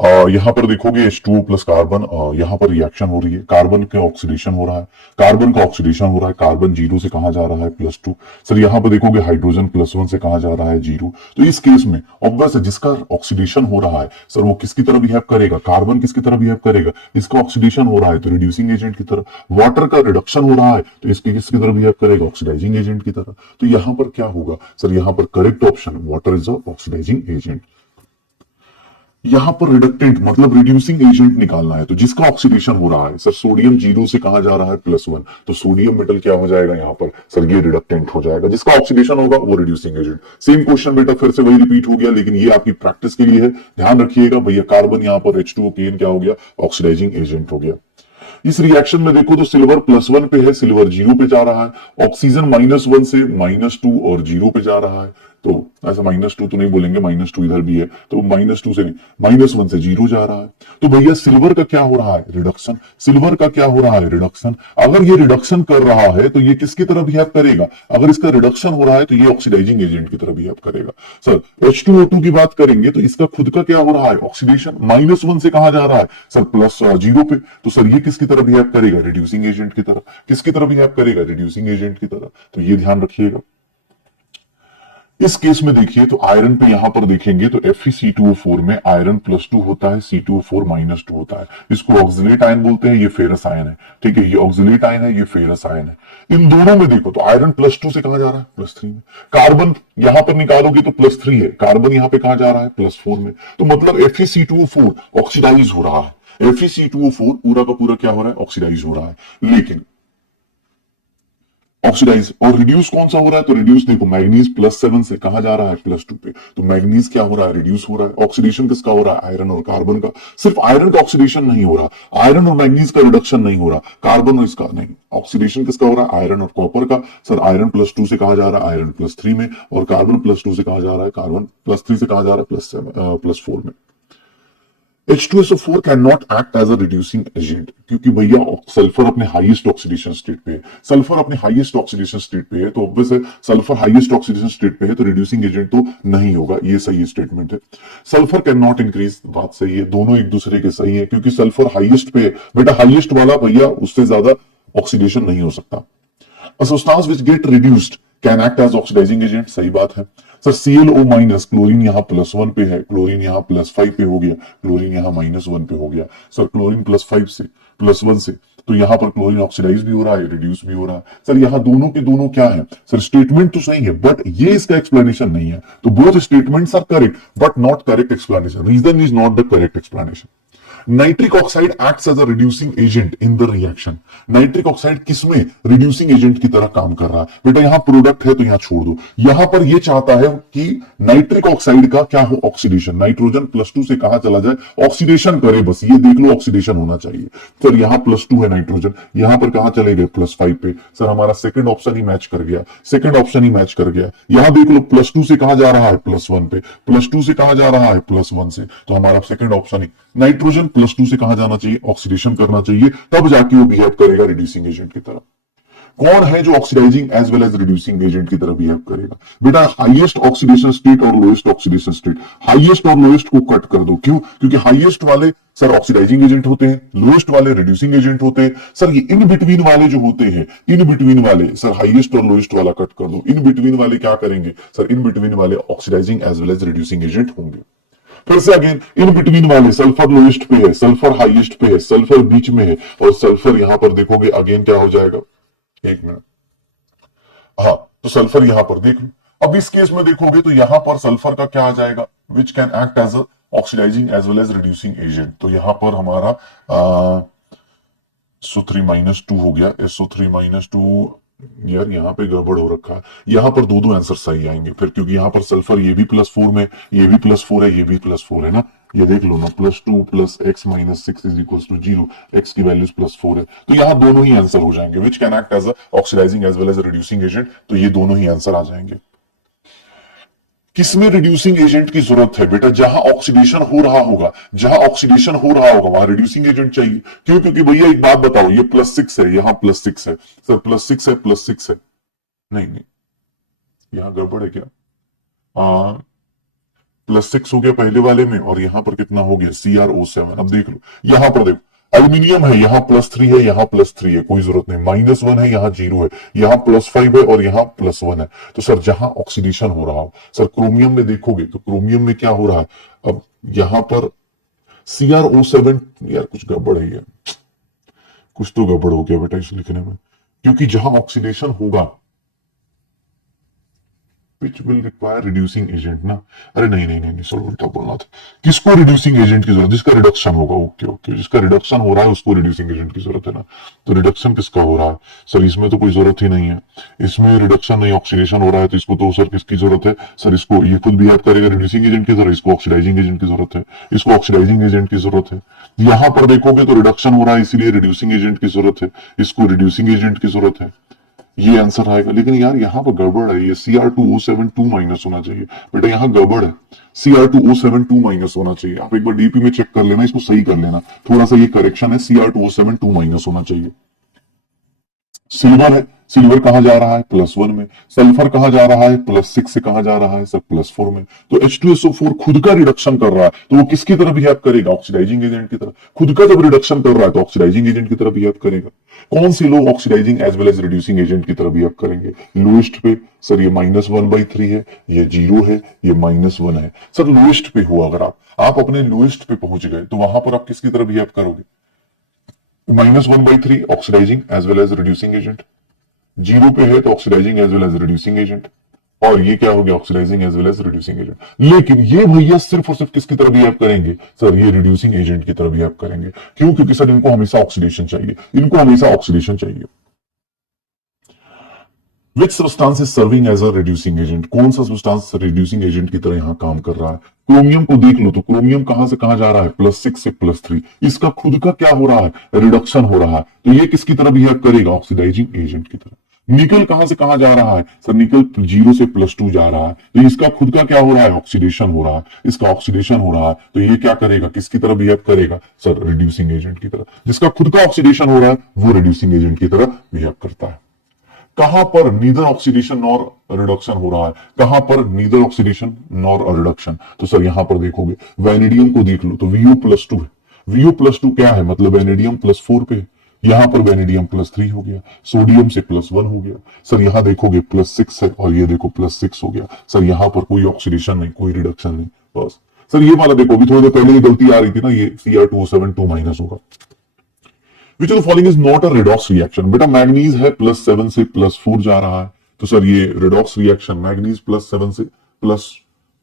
यहाँ पर देखोगे H2O प्लस कार्बन, यहाँ पर रिएक्शन हो रही है, कार्बन का ऑक्सीडेशन हो रहा है, कार्बन का ऑक्सीडेशन हो रहा है, कार्बन जीरो से कहा जा रहा है +2। सर यहाँ पर देखोगे हाइड्रोजन +1 से कहा जा रहा है 0। तो इस केस में ऑब्वियस है जिसका ऑक्सीडेशन हो रहा है सर वो किसकी तरह बिहेव करेगा, कार्बन किसकी तरह बिहेव करेगा, इसका ऑक्सीडेशन हो रहा है तो रिड्यूसिंग एजेंट की तरह। वाटर का रिडक्शन हो रहा है तो इसकी किसकी तरह बिहेव करेगा, ऑक्सीडाइजिंग एजेंट की तरह। तो यहाँ पर क्या होगा सर, यहाँ पर correct option water is a oxidising agent. यहां पर रिडक्टेंट मतलब रिड्यूसिंग एजेंट निकालना है, तो जिसका ऑक्सीडेशन हो रहा है सर सोडियम जीरो से कहा जा रहा है +1, तो सोडियम मेटल क्या हो जाएगा यहाँ पर सर, ये रिडक्टेंट हो जाएगा, जिसका ऑक्सीडेशन होगा वो रिड्यूसिंग एजेंट। सेम क्वेश्चन बेटा फिर से वही रिपीट हो गया, लेकिन ये आपकी प्रैक्टिस के लिए है, ध्यान रखिएगा भैया। कार्बन यहाँ पर H2O क्या हो गया, ऑक्सीडाइजिंग एजेंट हो गया। इस रिएक्शन में देखो तो सिल्वर +1 पे है, सिल्वर 0 पे जा रहा है, ऑक्सीजन -1 से -2 और 0 पे जा रहा है। तो ऐसा -2 तो नहीं बोलेंगे, -2 इधर भी है, तो -2 से नहीं -1 से 0 जा रहा है। तो भैया सिल्वर का क्या हो रहा है, रिडक्शन। सिल्वर का क्या हो रहा है, रिडक्शन। अगर ये रिडक्शन कर रहा है तो ये किसकी तरह बिहेव करेगा, अगर इसका रिडक्शन हो रहा है तो ये ऑक्सीडाइजिंग एजेंट की तरह बिहेव करेगा। सर H2O2 की बात करेंगे तो इसका खुद का क्या हो रहा है, ऑक्सीडेशन, -1 से कहा जा रहा है सर +0 पे, तो सर ये किसकी तरह बिहेव करेगा, रिड्यूसिंग एजेंट की तरह। किसकी तरह बिहेव करेगा, रिड्यूसिंग एजेंट की तरह। तो ये ध्यान रखिएगा। इस केस में देखिए तो आयरन पे यहां पर देखेंगे तो Fe2O4 में आयरन +2 होता है, C2O4 -2 होता है। इसको ऑक्सिलेट आयन बोलते हैं, ये फेरस आयन है, ठीक है, ये ऑक्सिलेट आयन है, ये फेरस आयन है। इन दोनों में देखो तो आयरन +2 से कहा जा रहा है +3 में, कार्बन यहां पर निकालोगे तो +3 है, कार्बन यहां पे कहा जा रहा है +4 में। तो मतलब Fe2O4 ऑक्सीडाइज हो रहा है, Fe2O4 पूरा का पूरा क्या हो रहा है, ऑक्सीडाइज हो रहा है। लेकिन ऑक्सीडाइज और रिड्यूस कौन सा हो रहा है, तो रिड्यूस देखो मैग्नीज +7 से कहा जा रहा है +2 पे, तो मैग्नीज क्या हो रहा है, रिड्यूस हो रहा है। ऑक्सीडेशन किसका हो रहा है, आयरन और कार्बन का। सिर्फ आयरन का ऑक्सीडेशन नहीं हो रहा, आयरन और मैग्नीज का रिडक्शन नहीं हो रहा, कार्बन और इसका नहीं। ऑक्सीडेशन किसका हो रहा है, आयरन और कॉपर का। सर आयरन +2 से कहा जा रहा है आयरन +3 में, और कार्बन +2 से कहा जा रहा है कार्बन +3 से कहा जा रहा है +4 में। H2SO4 can not act as a reducing agent, क्योंकि भैया सल्फर अपने हाईएस्ट ऑक्सीडेशन स्टेट पे है, सल्फर अपने हाईएस्ट ऑक्सीडेशन स्टेट पे है, तो ऑब्वियस है सल्फर हाईएस्ट ऑक्सीडेशन स्टेट पे है तो रिड्यूसिंग एजेंट तो नहीं होगा, ये सही स्टेटमेंट है। सल्फर कैन नॉट इंक्रीज, बात सही है, दोनों एक दूसरे के सही है, क्योंकि सल्फर हाईएस्ट पे है बेटा, हाईएस्ट वाला भैया उससे ज्यादा ऑक्सीडेशन नहीं हो सकता। A substance which get reduced can act as oxidizing agent, सही बात है। सर ClO- क्लोरीन यहाँ +1 पे है, क्लोरीन यहाँ +5 पे हो गया, क्लोरीन यहाँ -1 पे हो गया। सर क्लोरीन +5 से +1 से, तो यहाँ पर क्लोरीन ऑक्सीडाइज भी हो रहा है, रिड्यूस भी हो रहा है। सर यहाँ दोनों के दोनों क्या है सर, स्टेटमेंट तो सही है बट ये इसका एक्सप्लेनेशन नहीं है। तो both statements are correct but not correct explanation, reason is not the correct explanation. Nitric oxide acts as a reducing agent in the reaction. Nitric oxide किसमें रिड्यूसिंग एजेंट की तरह काम कर रहा है, बेटा यहां प्रोडक्ट है तो यहां छोड़ दो। यहां पर यह चाहता है कि नाइट्रिक ऑक्साइड का क्या हो, ऑक्सीडेशन, नाइट्रोजन +2 से कहां चला जाए, ऑक्सीडेशन करे, बस ये देख लो ऑक्सीडेशन होना चाहिए। सर यहां +2 है नाइट्रोजन, यहां पर कहां चले गए +5 पे। सर हमारा सेकंड ऑप्शन ही मैच कर गया, सेकंड ऑप्शन ही मैच कर गया। यहां देख लो +2 से कहा जा रहा है +1 पे, +2 से कहा जा रहा है +1 से, तो हमारा सेकंड ऑप्शन ही नाइट्रोजन +2 से कहा जाना चाहिए, ऑक्सीडेशन करना चाहिए, तब जाके वो बिहेव करेगा रिड्यूसिंग एजेंट की तरह। कौन है जो oxidising as well as reducing agent की तरह बिहेव करेगा, बेटा हाईएस्ट ऑक्सीडेशन स्टेट और लोएस्ट ऑक्सीडेशन स्टेट। हाईएस्ट और लोएस्ट को कट कर दो, क्यों, क्योंकि हाईएस्ट वाले सर ऑक्सीडाइजिंग एजेंट होते हैं, लोएस्ट वाले रिड्यूसिंग एजेंट होते हैं। सर ये इन बिटवीन वाले जो होते हैं, इन बिटवीन वाले सर हाईएस्ट और लोएस्ट वाला कट कर दो, इन बिटवीन वाले क्या करेंगे सर, इन बिटवीन वाले oxidising as well as reducing agent होंगे। फिर से अगेन इन बिटवीन वाले, सल्फर लोएस्ट पे है, सल्फर हाईएस्ट पे है, सल्फर बीच में है, और सल्फर यहां पर देखोगे अगेन क्या हो जाएगा, एक मिनट, हाँ, तो सल्फर यहां पर देख लो। अब इस केस में देखोगे तो यहां पर सल्फर का क्या आ जाएगा, which can act as a oxidising as well as reducing agent. तो यहां पर हमारा SO3 - 2 हो गया, SO3 - 2, यार यहाँ पे गड़बड़ हो रखा है, यहाँ पर दो आंसर सही आएंगे फिर, क्योंकि यहाँ पर सल्फर ये भी +4 में, ये भी +4 है, ये भी +4 है ना, ये देख लो ना, +2 + x - 6 = 0, x की वैल्यूज +4 है, तो यहाँ दोनों ही आंसर हो जाएंगे, which can act as a oxidising as well as reducing agent, तो ये दोनों ही आंसर आ जाएंगे। किसमें रिड्यूसिंग एजेंट की जरूरत है बेटा, जहां ऑक्सीडेशन हो रहा होगा, जहां ऑक्सीडेशन हो रहा होगा वहां रिड्यूसिंग एजेंट चाहिए। क्यों, क्योंकि भैया एक बात बताओ, ये +6 है, यहां +6 है, सर +6 है, +6 है, नहीं नहीं, यहां गड़बड़ है क्या, +6 हो गया पहले वाले में, और यहां पर कितना हो गया CrO7। अब देख लो, यहां पर देखो एल्यूमिनियम है, यहाँ +3 है, यहाँ +3 है, कोई जरूरत नहीं, -1 है, यहाँ 0 है, यहाँ +5 है और यहाँ +1 है। तो सर जहां ऑक्सीडेशन हो रहा हो, सर क्रोमियम में देखोगे तो क्रोमियम में क्या हो रहा है, अब यहां पर CrO7, यार कुछ गड़बड़ है, ये कुछ तो गड़बड़ हो गया बेटा इस लिखने में, क्योंकि जहां ऑक्सीडेशन होगा which will require reducing agent ना। अरे नहीं नहीं नहीं, सर उल्टा बोलना था, किसको रिड्यूसिंग एजेंट की जरूरत, जिसका रिडक्शन होगा, ओके ओके, जिसका रिडक्शन हो रहा है उसको रिड्यूसिंग एजेंट की जरूरत है ना। तो रिडक्शन किसका हो रहा है सर, इसमें तो कोई जरूरत ही नहीं है, इसमें रिडक्शन नहीं, ऑक्सीडेशन हो रहा है, तो इसको तो सर किसकी जरूरत है सर, इसको ये खुद बिहेव करेगा रिड्यूसिंग एजेंट की जरूरत, इसको ऑक्सीडाइजिंग एजेंट की जरूरत है, इसको ऑक्सीडाइजिंग एजेंट की जरूरत है। यहां पर देखोगे तो रिडक्शन हो रहा है इसलिए रिड्यूसिंग एजेंट की जरूरत है, इसको रिड्यूसिंग एजेंट की जरूरत है, ये आंसर आएगा। लेकिन यार यहाँ पर गड़बड़ है, ये Cr2O7 2- होना चाहिए बेटा, यहाँ गड़बड़ है, Cr2O7 2- होना चाहिए। आप एक बार डीपी में चेक कर लेना, इसको सही कर लेना, थोड़ा सा ये करेक्शन है, Cr2O7 2- होना चाहिए। सिल्वर है, सिल्वर कहां जा रहा है +1 में, सल्फर कहां जा रहा है +6 से, कहां जा रहा है सर +4 में। तो H2SO4 खुद का रिडक्शन कर रहा है तो वो किसकी तरह बिहेव करेगा, ऑक्सीडाइजिंग एजेंट की तरह। खुद का जब रिडक्शन कर रहा है तो ऑक्सीडाइजिंग एजेंट की तरह बिहेव करेगा। कौन से लोग oxidising as well as reducing agent की तरह बिहेव करेंगे, लोएस्ट पे सर ये -1/3 है, ये 0 है, ये -1 है। सर लोएस्ट पे हो, अगर आप अपने लोएस्ट पे पहुंच गए तो वहां पर आप किसकी तरह बिहेव करोगे, -1/3 oxidising as well as reducing agent, 0 पे है तो oxidising as well as reducing agent, और ये क्या हो गया oxidising as well as reducing agent. लेकिन ये भैया सिर्फ और सिर्फ किसकी तरह बिहेव करेंगे सर, ये रिड्यूसिंग एजेंट की तरह बिहेव करेंगे। क्यों, क्योंकि सर इनको हमेशा ऑक्सीडेशन चाहिए, इनको हमेशा ऑक्सीडेशन चाहिए। Which substance is serving as a reducing agent, कौन सा सब्सटेंस रिड्यूसिंग एजेंट की तरह यहां काम कर रहा है। क्रोमियम को देख लो तो क्रोमियम कहां से कहां जा रहा है, +6 से +3, इसका खुद का क्या हो रहा है, रिडक्शन हो रहा है, तो ये किसकी तरह बिहेव करेगा, ऑक्सीडाइजिंग एजेंट की तरह। निकल कहां से कहां जा रहा है सर, निकल 0 से +2 जा रहा है, तो इसका खुद का क्या हो रहा है, ऑक्सीडेशन हो रहा है, इसका ऑक्सीडेशन हो रहा है, तो ये क्या करेगा, किसकी तरह बिहेव करेगा सर, रिड्यूसिंग एजेंट की तरह। जिसका खुद का ऑक्सीडेशन हो रहा है वो रिड्यूसिंग एजेंट की तरह बिहेव करता है। कहां पर नीदर ऑक्सीडेशन नॉर रिडक्शन हो रहा है, कहां पर नीदर ऑक्सीडेशन नॉर रिडक्शन, तो सर यहां पर देखोगे वेनेडियम को देख लो तो Vo+2 है, Vo+2 क्या है, मतलब वेनेडियम +4 पे, यहां पर वेनेडियम +3 हो गया, सोडियम से +1 हो गया। सर यहां देखोगे +6 है और ये देखो +6 हो गया। सर यहां पर कोई ऑक्सीडेशन नहीं, कोई रिडक्शन नहीं, बस। सर ये वाला देखो, अभी थोड़ी देर पहले ये गलती आ रही थी ना, ये Cr2O7 2- होगा। Which of the following is not a redox reaction, बेटा मैग्नीज है +7 से +4 जा रहा है, तो सर ये रिडॉक्स रिएक्शन, मैग्नीज +7 से प्लस,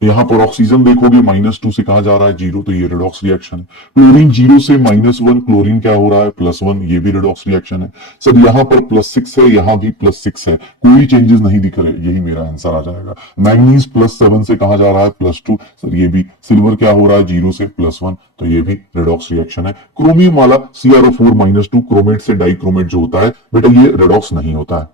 यहां पर ऑक्सीजन देखोगे -2 से कहा जा रहा है 0, तो ये रिडॉक्स रिएक्शन है। क्लोरीन 0 से -1, क्लोरीन क्या हो रहा है +1, ये भी रिडॉक्स रिएक्शन है। सर यहां पर +6 है, यहां भी +6 है, कोई चेंजेस नहीं दिख रहे, यही मेरा आंसर आ जाएगा। मैग्नीज +7 से कहा जा रहा है +2, सर ये भी। सिल्वर क्या हो रहा है 0 से +1, तो ये भी रिडॉक्स रिएक्शन है। क्रोमियम वाला CrO4-2 क्रोमेट से डाइक्रोमेट जो होता है बेटा, ये रिडॉक्स नहीं होता है।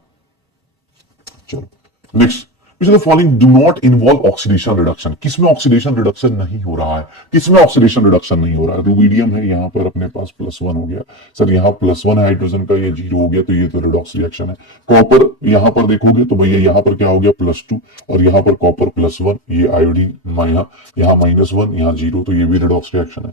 चलो next, which of the following do not involve oxidation reduction, किसमें ऑक्सीडेशन रिडक्शन नहीं हो रहा है, किसमें ऑक्सीडेशन रिडक्शन नहीं हो रहा है। रुबिडियम है, यहां पर अपने पास +1 हो गया, सर यहाँ +1 है हाइड्रोजन का, ये 0 हो गया, तो ये तो रिडॉक्स रिएक्शन है। कॉपर यहां पर देखोगे तो भैया यहां पर क्या हो गया +2, और यहां पर कॉपर +1, ये आयोडीन यहाँ -1, यहाँ 0, तो ये भी रिडॉक्स रिएक्शन है।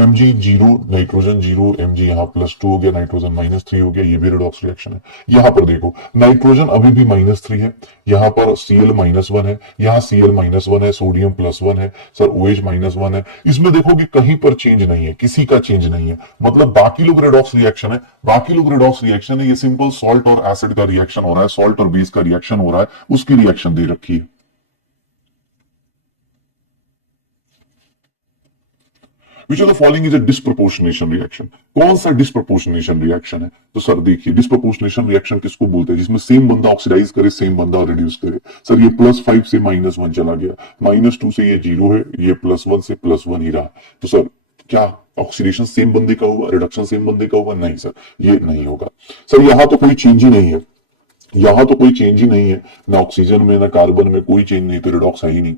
Mg 0, नाइट्रोजन 0, Mg यहाँ +2 हो गया, नाइट्रोजन -3 हो गया, ये भी रिडॉक्स रिएक्शन है। यहां पर देखो नाइट्रोजन अभी भी -3 है, यहां पर Cl-1 है, यहां Cl-1 है, सोडियम +1 है, सर OH -1 है। इसमें देखोगे कहीं पर चेंज नहीं है, किसी का चेंज नहीं है, मतलब बाकी लोग रिडॉक्स रिएक्शन है, बाकी लोग रिडॉक्स रिएक्शन है। ये सिंपल सॉल्ट और एसिड का रिएक्शन हो रहा है, सॉल्ट और बेस का रिएक्शन हो रहा है, उसकी रिएक्शन दे रखी है। Which of the following is a disproportionation reaction, कौन सा डिस्प्रोपोर्शनेशन रिएक्शन है, तो सर देखिए डिस्प्रोपोर्शनेशन रिएक्शन किसको बोलते हैं, जिसमें सेम बंदा ऑक्सीडाइज करे, सेम बंदा रिड्यूस करे। सर ये +5 से -1 चला गया, -2 से ये 0 है, ये +1 से +1 ही रहा, तो सर क्या ऑक्सीडेशन सेम बंदे का होगा, रिडक्शन सेम बंदे का होगा, नहीं सर ये नहीं होगा। सर यहां तो कोई चेंज ही नहीं है, यहां तो कोई चेंज ही नहीं है, ना ऑक्सीजन में ना कार्बन में कोई चेंज नहीं, तो रिडॉक्स है ही नहीं।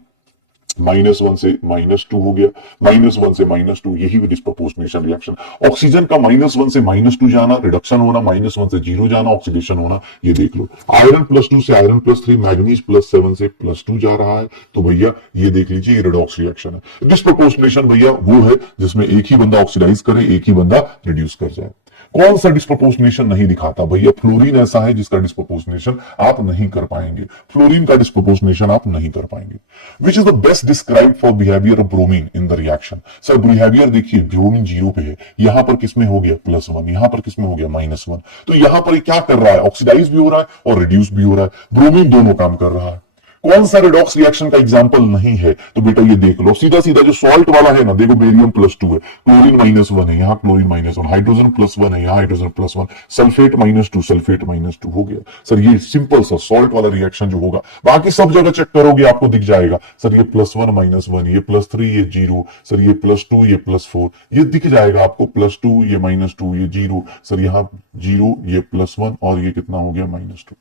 -1 से -2 हो गया, -1 से -2, यही डिस्प्रोपोर्शनेशन रिएक्शन। ऑक्सीजन का -1 से -2 जाना, रिडक्शन होना, -1 से 0 जाना, ऑक्सीडेशन होना, ये देख लो। आयरन +2 से आयरन +3, मैग्नीज +7 से +2 जा रहा है, तो भैया ये देख लीजिए, ये रिडॉक्स रिएक्शन है। डिस्प्रोपोर्शनेशन भैया वो है जिसमें एक ही बंदा ऑक्सीडाइज करे, एक ही बंदा रिड्यूस कर जाए। कौन सा डिस्प्रोपोर्शनेशन नहीं दिखाता भैया? फ्लोरीन ऐसा है जिसका डिस्प्रोपोर्शनेशन आप नहीं कर पाएंगे, फ्लोरीन का डिस्प्रोपोर्शनेशन आप नहीं कर पाएंगे। Which is the best describe for behaviour of bromine in the reaction? Sir behaviour देखिए, ब्रोमीन 0 पे है, यहां पर किसमें हो गया +1, यहां पर किसमें हो गया -1, तो यहां पर क्या कर रहा है? ऑक्सीडाइज भी हो रहा है और रिड्यूस भी हो रहा है, ब्रोमीन दोनों काम कर रहा है। कौन सा रिडॉक्स रिएक्शन का एग्जांपल नहीं है? तो बेटा ये देख लो, सीधा सीधा जो सॉल्ट वाला है ना, देखो बेरियम +2 है, क्लोरीन -1 है, यहाँ क्लोरीन -1, हाइड्रोजन +1 है, यहाँ हाइड्रोजन +1, सल्फेट -2, सल्फेट -2 हो गया। सर ये सिंपल सा सॉल्ट वाला रिएक्शन जो होगा, बाकी सब जगह चेक करोगे आपको दिख जाएगा, सर ये +1 -1, ये +3 ये 0, सर ये +2 ये +4, ये दिख जाएगा आपको, +2 ये -2 ये 0, सर यहाँ 0 ये +1 और ये कितना हो गया -2।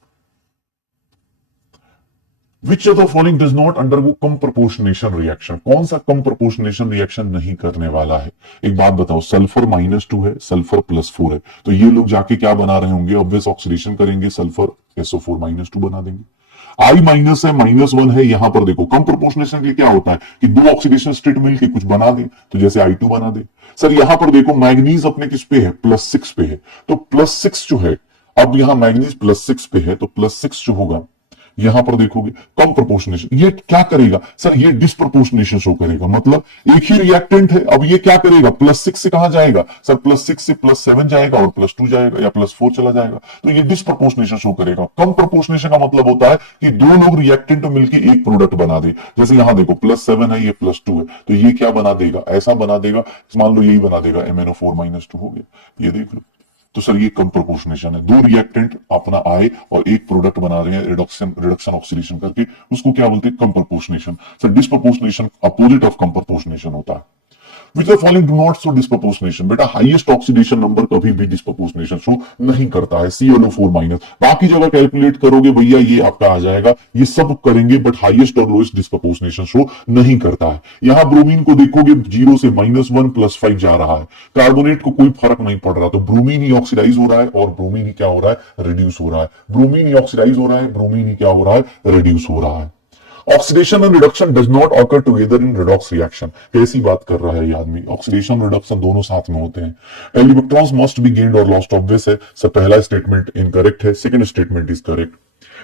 Which of the following does not undergo come proportionation reaction? कौन सा कम proportionation reaction नहीं करने वाला है? एक बात बताओ, सल्फर -2 है, सल्फर +4 है, तो ये लोग जाके क्या बना रहे होंगे? ऑब्वियस ऑक्सीडेशन करेंगे, सल्फर SO4 -2 बना देंगे। I- है, -1 है, यहां पर देखो कम प्रोपोर्शनेशन के लिए क्या होता है कि दो ऑक्सीडेशन स्टेट मिलके कुछ बना दे, तो जैसे I2 बना दे। सर यहां पर देखो मैग्नीज अपने किस पे है? +6 पे है, तो +6 जो है, अब यहां मैग्नीज +6 पे है, तो +6 जो होगा यहां पर देखोगे कम प्रोपोर्शनेशन, ये क्या करेगा? सर ये डिस्प्रोपोर्शनेशन शो करेगा, मतलब एक ही रिएक्टेंट है, अब ये क्या करेगा? +6 से कहां जाएगा? सर +6 से +7 जाएगा और +2 जाएगा या +4 चला जाएगा, तो ये डिस्प्रोपोर्शनेशन शो करेगा। कम प्रोपोर्शनेशन का मतलब होता है कि दो लोग रिएक्टेंट मिलकर एक प्रोडक्ट बना दे, जैसे यहां देखो +7 है, ये +2 है, तो ये क्या बना देगा? ऐसा बना देगा, मान लो यही बना देगा, MnO4 -2 हो गया, ये देख लो। तो सर ये कम प्रोपोर्शनेशन है, दो रिएक्टेंट अपना आए और एक प्रोडक्ट बना रहे हैं रिडक्शन ऑक्सीडेशन करके, उसको क्या बोलते हैं? Comproportionation. Sir disproportionation opposite of comproportionation होता है। Which the following do not show disproportionation? बेटा हाईएस्ट ऑक्सीडेशन नंबर कभी भी डिस्प्रोपोर्शनेशन शो नहीं करता है, ClO4-। बाकी जगह कैलकुलेट करोगे भैया ये आपका आ जाएगा, ये सब करेंगे, बट हाईएस्ट और लोएस्ट डिस्प्रोपोर्शनेशन शो नहीं करता है। यहां ब्रोमीन को देखोगे 0 से -1 +5 जा रहा है, कार्बोनेट को कोई फर्क नहीं पड़ रहा, तो ब्रोमीन ही ऑक्सीडाइज हो रहा है और ब्रोमीन ही क्या हो रहा है? रिड्यूस हो रहा है। ब्रोमीन ही ऑक्सीडाइज हो रहा है, ब्रोमीन ही क्या हो रहा है? रिड्यूस हो रहा है। Oxidation and reduction does not occur together in redox reaction. कैसी बात कर रहा है ये आदमी? ऑक्सीडेशन रिडक्शन दोनों साथ में होते हैं। इलेक्ट्रॉन्स मस्ट बी गेन्ड और लॉस्ट, ऑब्वियस है। सर पहला स्टेटमेंट इनकरेक्ट है, second statement is correct.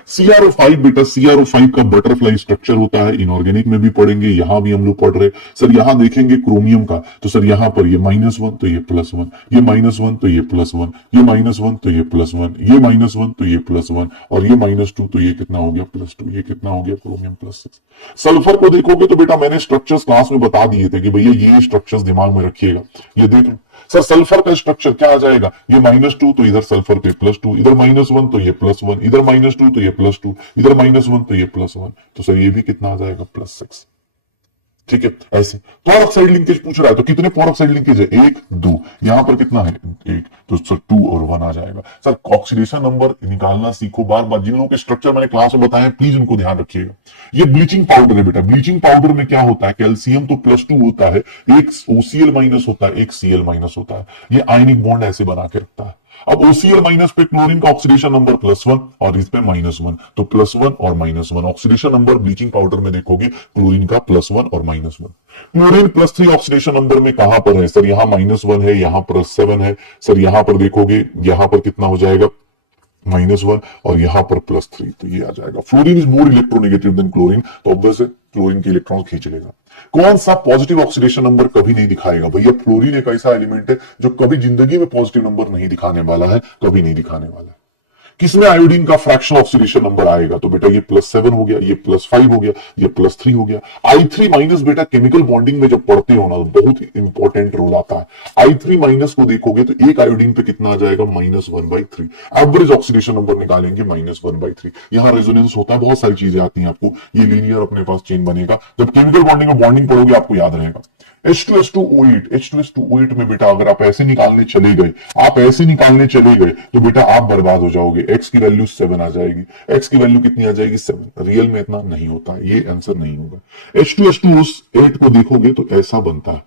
CrO5 बेटा, CrO5 का बटरफ्लाई स्ट्रक्चर होता है, इनऑर्गेनिक में भी पढ़ेंगे, यहां भी हम लोग पढ़ रहे। सर यहां देखेंगे क्रोमियम का, तो सर यहां पर ये -1 तो ये +1, ये -1 तो ये +1, ये -1 तो ये +1, ये -1 तो ये +1 और ये -2 तो ये कितना हो गया? +2, ये कितना हो गया? क्रोमियम +6। सल्फर को देखोगे तो बेटा मैंने स्ट्रक्चर्स क्लास में बता दिए थे कि भैया ये स्ट्रक्चर्स दिमाग में रखिएगा, ये देख लो। सर सल्फर का स्ट्रक्चर क्या आ जाएगा? ये -2 तो इधर सल्फर पे +2, इधर -1 तो ये +1, इधर -2 तो ये +2, इधर -1 तो ये +1, तो सर ये भी कितना आ जाएगा? +6। ठीक है, ऐसे पोर ऑक्साइड लिंकेज पूछ रहा है, तो कितने पोर ऑक्साइड लिंकेज है? 1 2, यहां पर कितना है? 1, तो सर 2 और 1 आ जाएगा। सर ऑक्सीडेशन नंबर निकालना सीखो, बार बार जिन लोगों के स्ट्रक्चर मैंने क्लास में बताया प्लीज उनको ध्यान रखिएगा। ये ब्लीचिंग पाउडर है बेटा, ब्लीचिंग पाउडर में क्या होता है? कैल्शियम तो +2 होता है, एक OCl- होता है, एक Cl- होता है, ये आयनिक बॉन्ड ऐसे बना के रखता है। अब OCl- पे क्लोरीन का ऑक्सीडेशन नंबर +1 और इस पे -1, तो +1 और -1 ऑक्सीडेशन नंबर ब्लीचिंग पाउडर में देखोगे क्लोरीन का +1 और -1। क्लोरीन +3 ऑक्सीडेशन नंबर में कहां पर है? सर यहां -1 है, यहां +7 है, सर यहां पर देखोगे यहां पर कितना हो जाएगा? -1 और यहां पर +3, तो ये आ जाएगा। Fluorine is more electronegative than chlorine, तो ऑब्वियस है क्लोरीन के इलेक्ट्रॉन खींच लेगा। कौन सा पॉजिटिव ऑक्सीडेशन नंबर कभी नहीं दिखाएगा? भैया फ्लोरीन एक ऐसा एलिमेंट है जो कभी जिंदगी में पॉजिटिव नंबर नहीं दिखाने वाला है, कभी नहीं दिखाने वाला है। किसमें आयोडीन का फ्रैक्शनल ऑक्सीडेशन नंबर आएगा? तो बेटा ये +7 हो गया, ये +5 हो गया, ये +3 हो गया। I3- बेटा केमिकल बॉन्डिंग में जब पढ़ते हो ना तो बहुत इंपॉर्टेंट रोल आता है। I3- को देखोगे तो एक आयोडीन पे कितना आ जाएगा? -1/3। एवरेज ऑक्सीडेशन नंबर निकालेंगे -1/3। यहां रेजोनेंस होता है, बहुत सारी चीजें आती हैं आपको, ये लीनियर अपने पास चेन बनेगा। जब केमिकल बॉन्डिंग में बॉन्डिंग पढ़ोगे आपको याद रहेगा। H2SO8 में बेटा अगर आप ऐसे निकालने चले गए, तो बेटा आप बर्बाद हो जाओगे। एक्स की वैल्यू 7 आ जाएगी। एक्स की वैल्यू कितनी आ जाएगी 7। रियल में इतना नहीं होता है, ये आंसर नहीं होगा। H2SO8 को देखोगे तो ऐसा बनता है,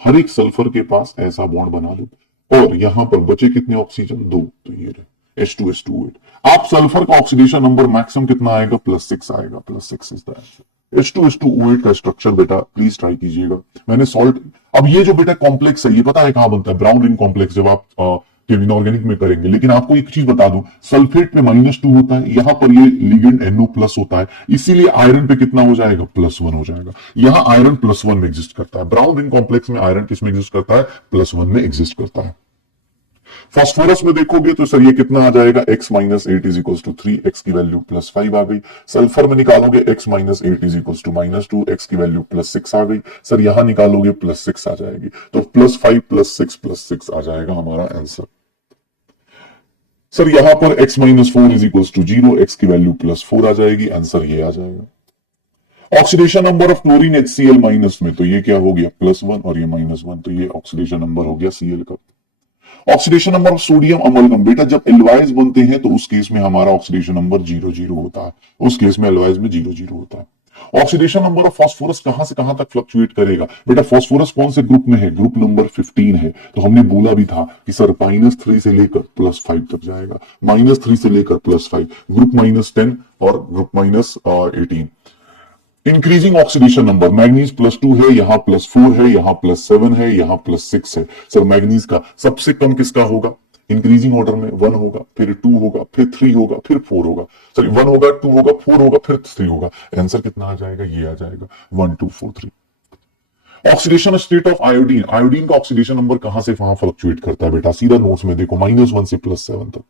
हर एक सल्फर के पास ऐसा बॉन्ड बना लो, और यहां पर बचे कितने ऑक्सीजन 2, तो ये रहे H2SO8। आप सल्फर का ऑक्सीडेशन नंबर मैक्सिमम कितना आएगा +6 आएगा, +6 इज द आंसर। H2SO8 का स्ट्रक्चर बेटा प्लीज ट्राई कीजिएगा। मैंने सॉल्ट, अब ये जो बेटा कॉम्प्लेक्स है ये पता है कहां बनता है, ब्राउन रिंग कॉम्प्लेक्स, जब आप इनऑर्गेनिक में करेंगे। लेकिन आपको एक चीज बता दूं, सल्फेट पे -2 होता है, यहां पर ये लिगेंड NO+ होता है, इसीलिए आयरन पे कितना हो जाएगा +1 हो जाएगा। यहां आयरन +1 में एग्जिस्ट करता है, ब्राउन रिंग कॉम्प्लेक्स में आयरन किस में एग्जिस्ट करता है, +1 में एग्जिस्ट करता है। फास्फोरस में देखोगे तो सर ये कितना आ जाएगा, x-8 is equal to 3, X की वैल्यू +5 आ गई। सल्फर में निकालोगे x-8 is equal to -2, X की वैल्यू +6 आ गई। सर यहां निकालोगे +6 आ जाएगी, तो +5 +6 आ जाएगा हमारा आंसर। सर यहां पर x-4 is equal to 0, X की वैल्यू +4 आ जाएगी, आंसर ये आ जाएगा। Oxidation number of chlorine HCl minus में, तो ये क्या हो गया +1 और ये -1, तो ये ऑक्सीडेशन नंबर हो गया Cl का। Oxidation number of sodium amalgam, बेटा जब एल्वाइज बनते हैं तो उस केस में हमारा ऑक्सीडेशन नंबर 0 होता है, उस केस में एल्वाइज में 0 होता है। ऑक्सीडेशन नंबर ऑफ फास्फोरस कहां से कहां तक फ्लक्चुएट करेगा, बेटा फास्फोरस कौन से ग्रुप में है, ग्रुप नंबर 15 है, तो हमने बोला भी था कि सर -3 से लेकर +5 तक जाएगा, -3 से लेकर +5, ग्रुप -10 और group -18। Increasing oxidation number, manganese +2 है, यहां +4 है, यहां +7 है, यहां +6 है। सर मैग्नीज का सबसे कम किसका होगा, इंक्रीजिंग ऑर्डर में 1 होगा, फिर 2 होगा, फिर 3 होगा, फिर 4 होगा। सॉरी 1 होगा, 2 होगा, 4 होगा, फिर 3 होगा। आंसर कितना आ जाएगा, ये आ जाएगा 1 2 4 3। Oxidation state of iodine, iodine का ऑक्सीडेशन नंबर कहां से वहां फ्लक्चुएट करता है बेटा, सीधा नोट्स में देखो, -1 से +7 तक।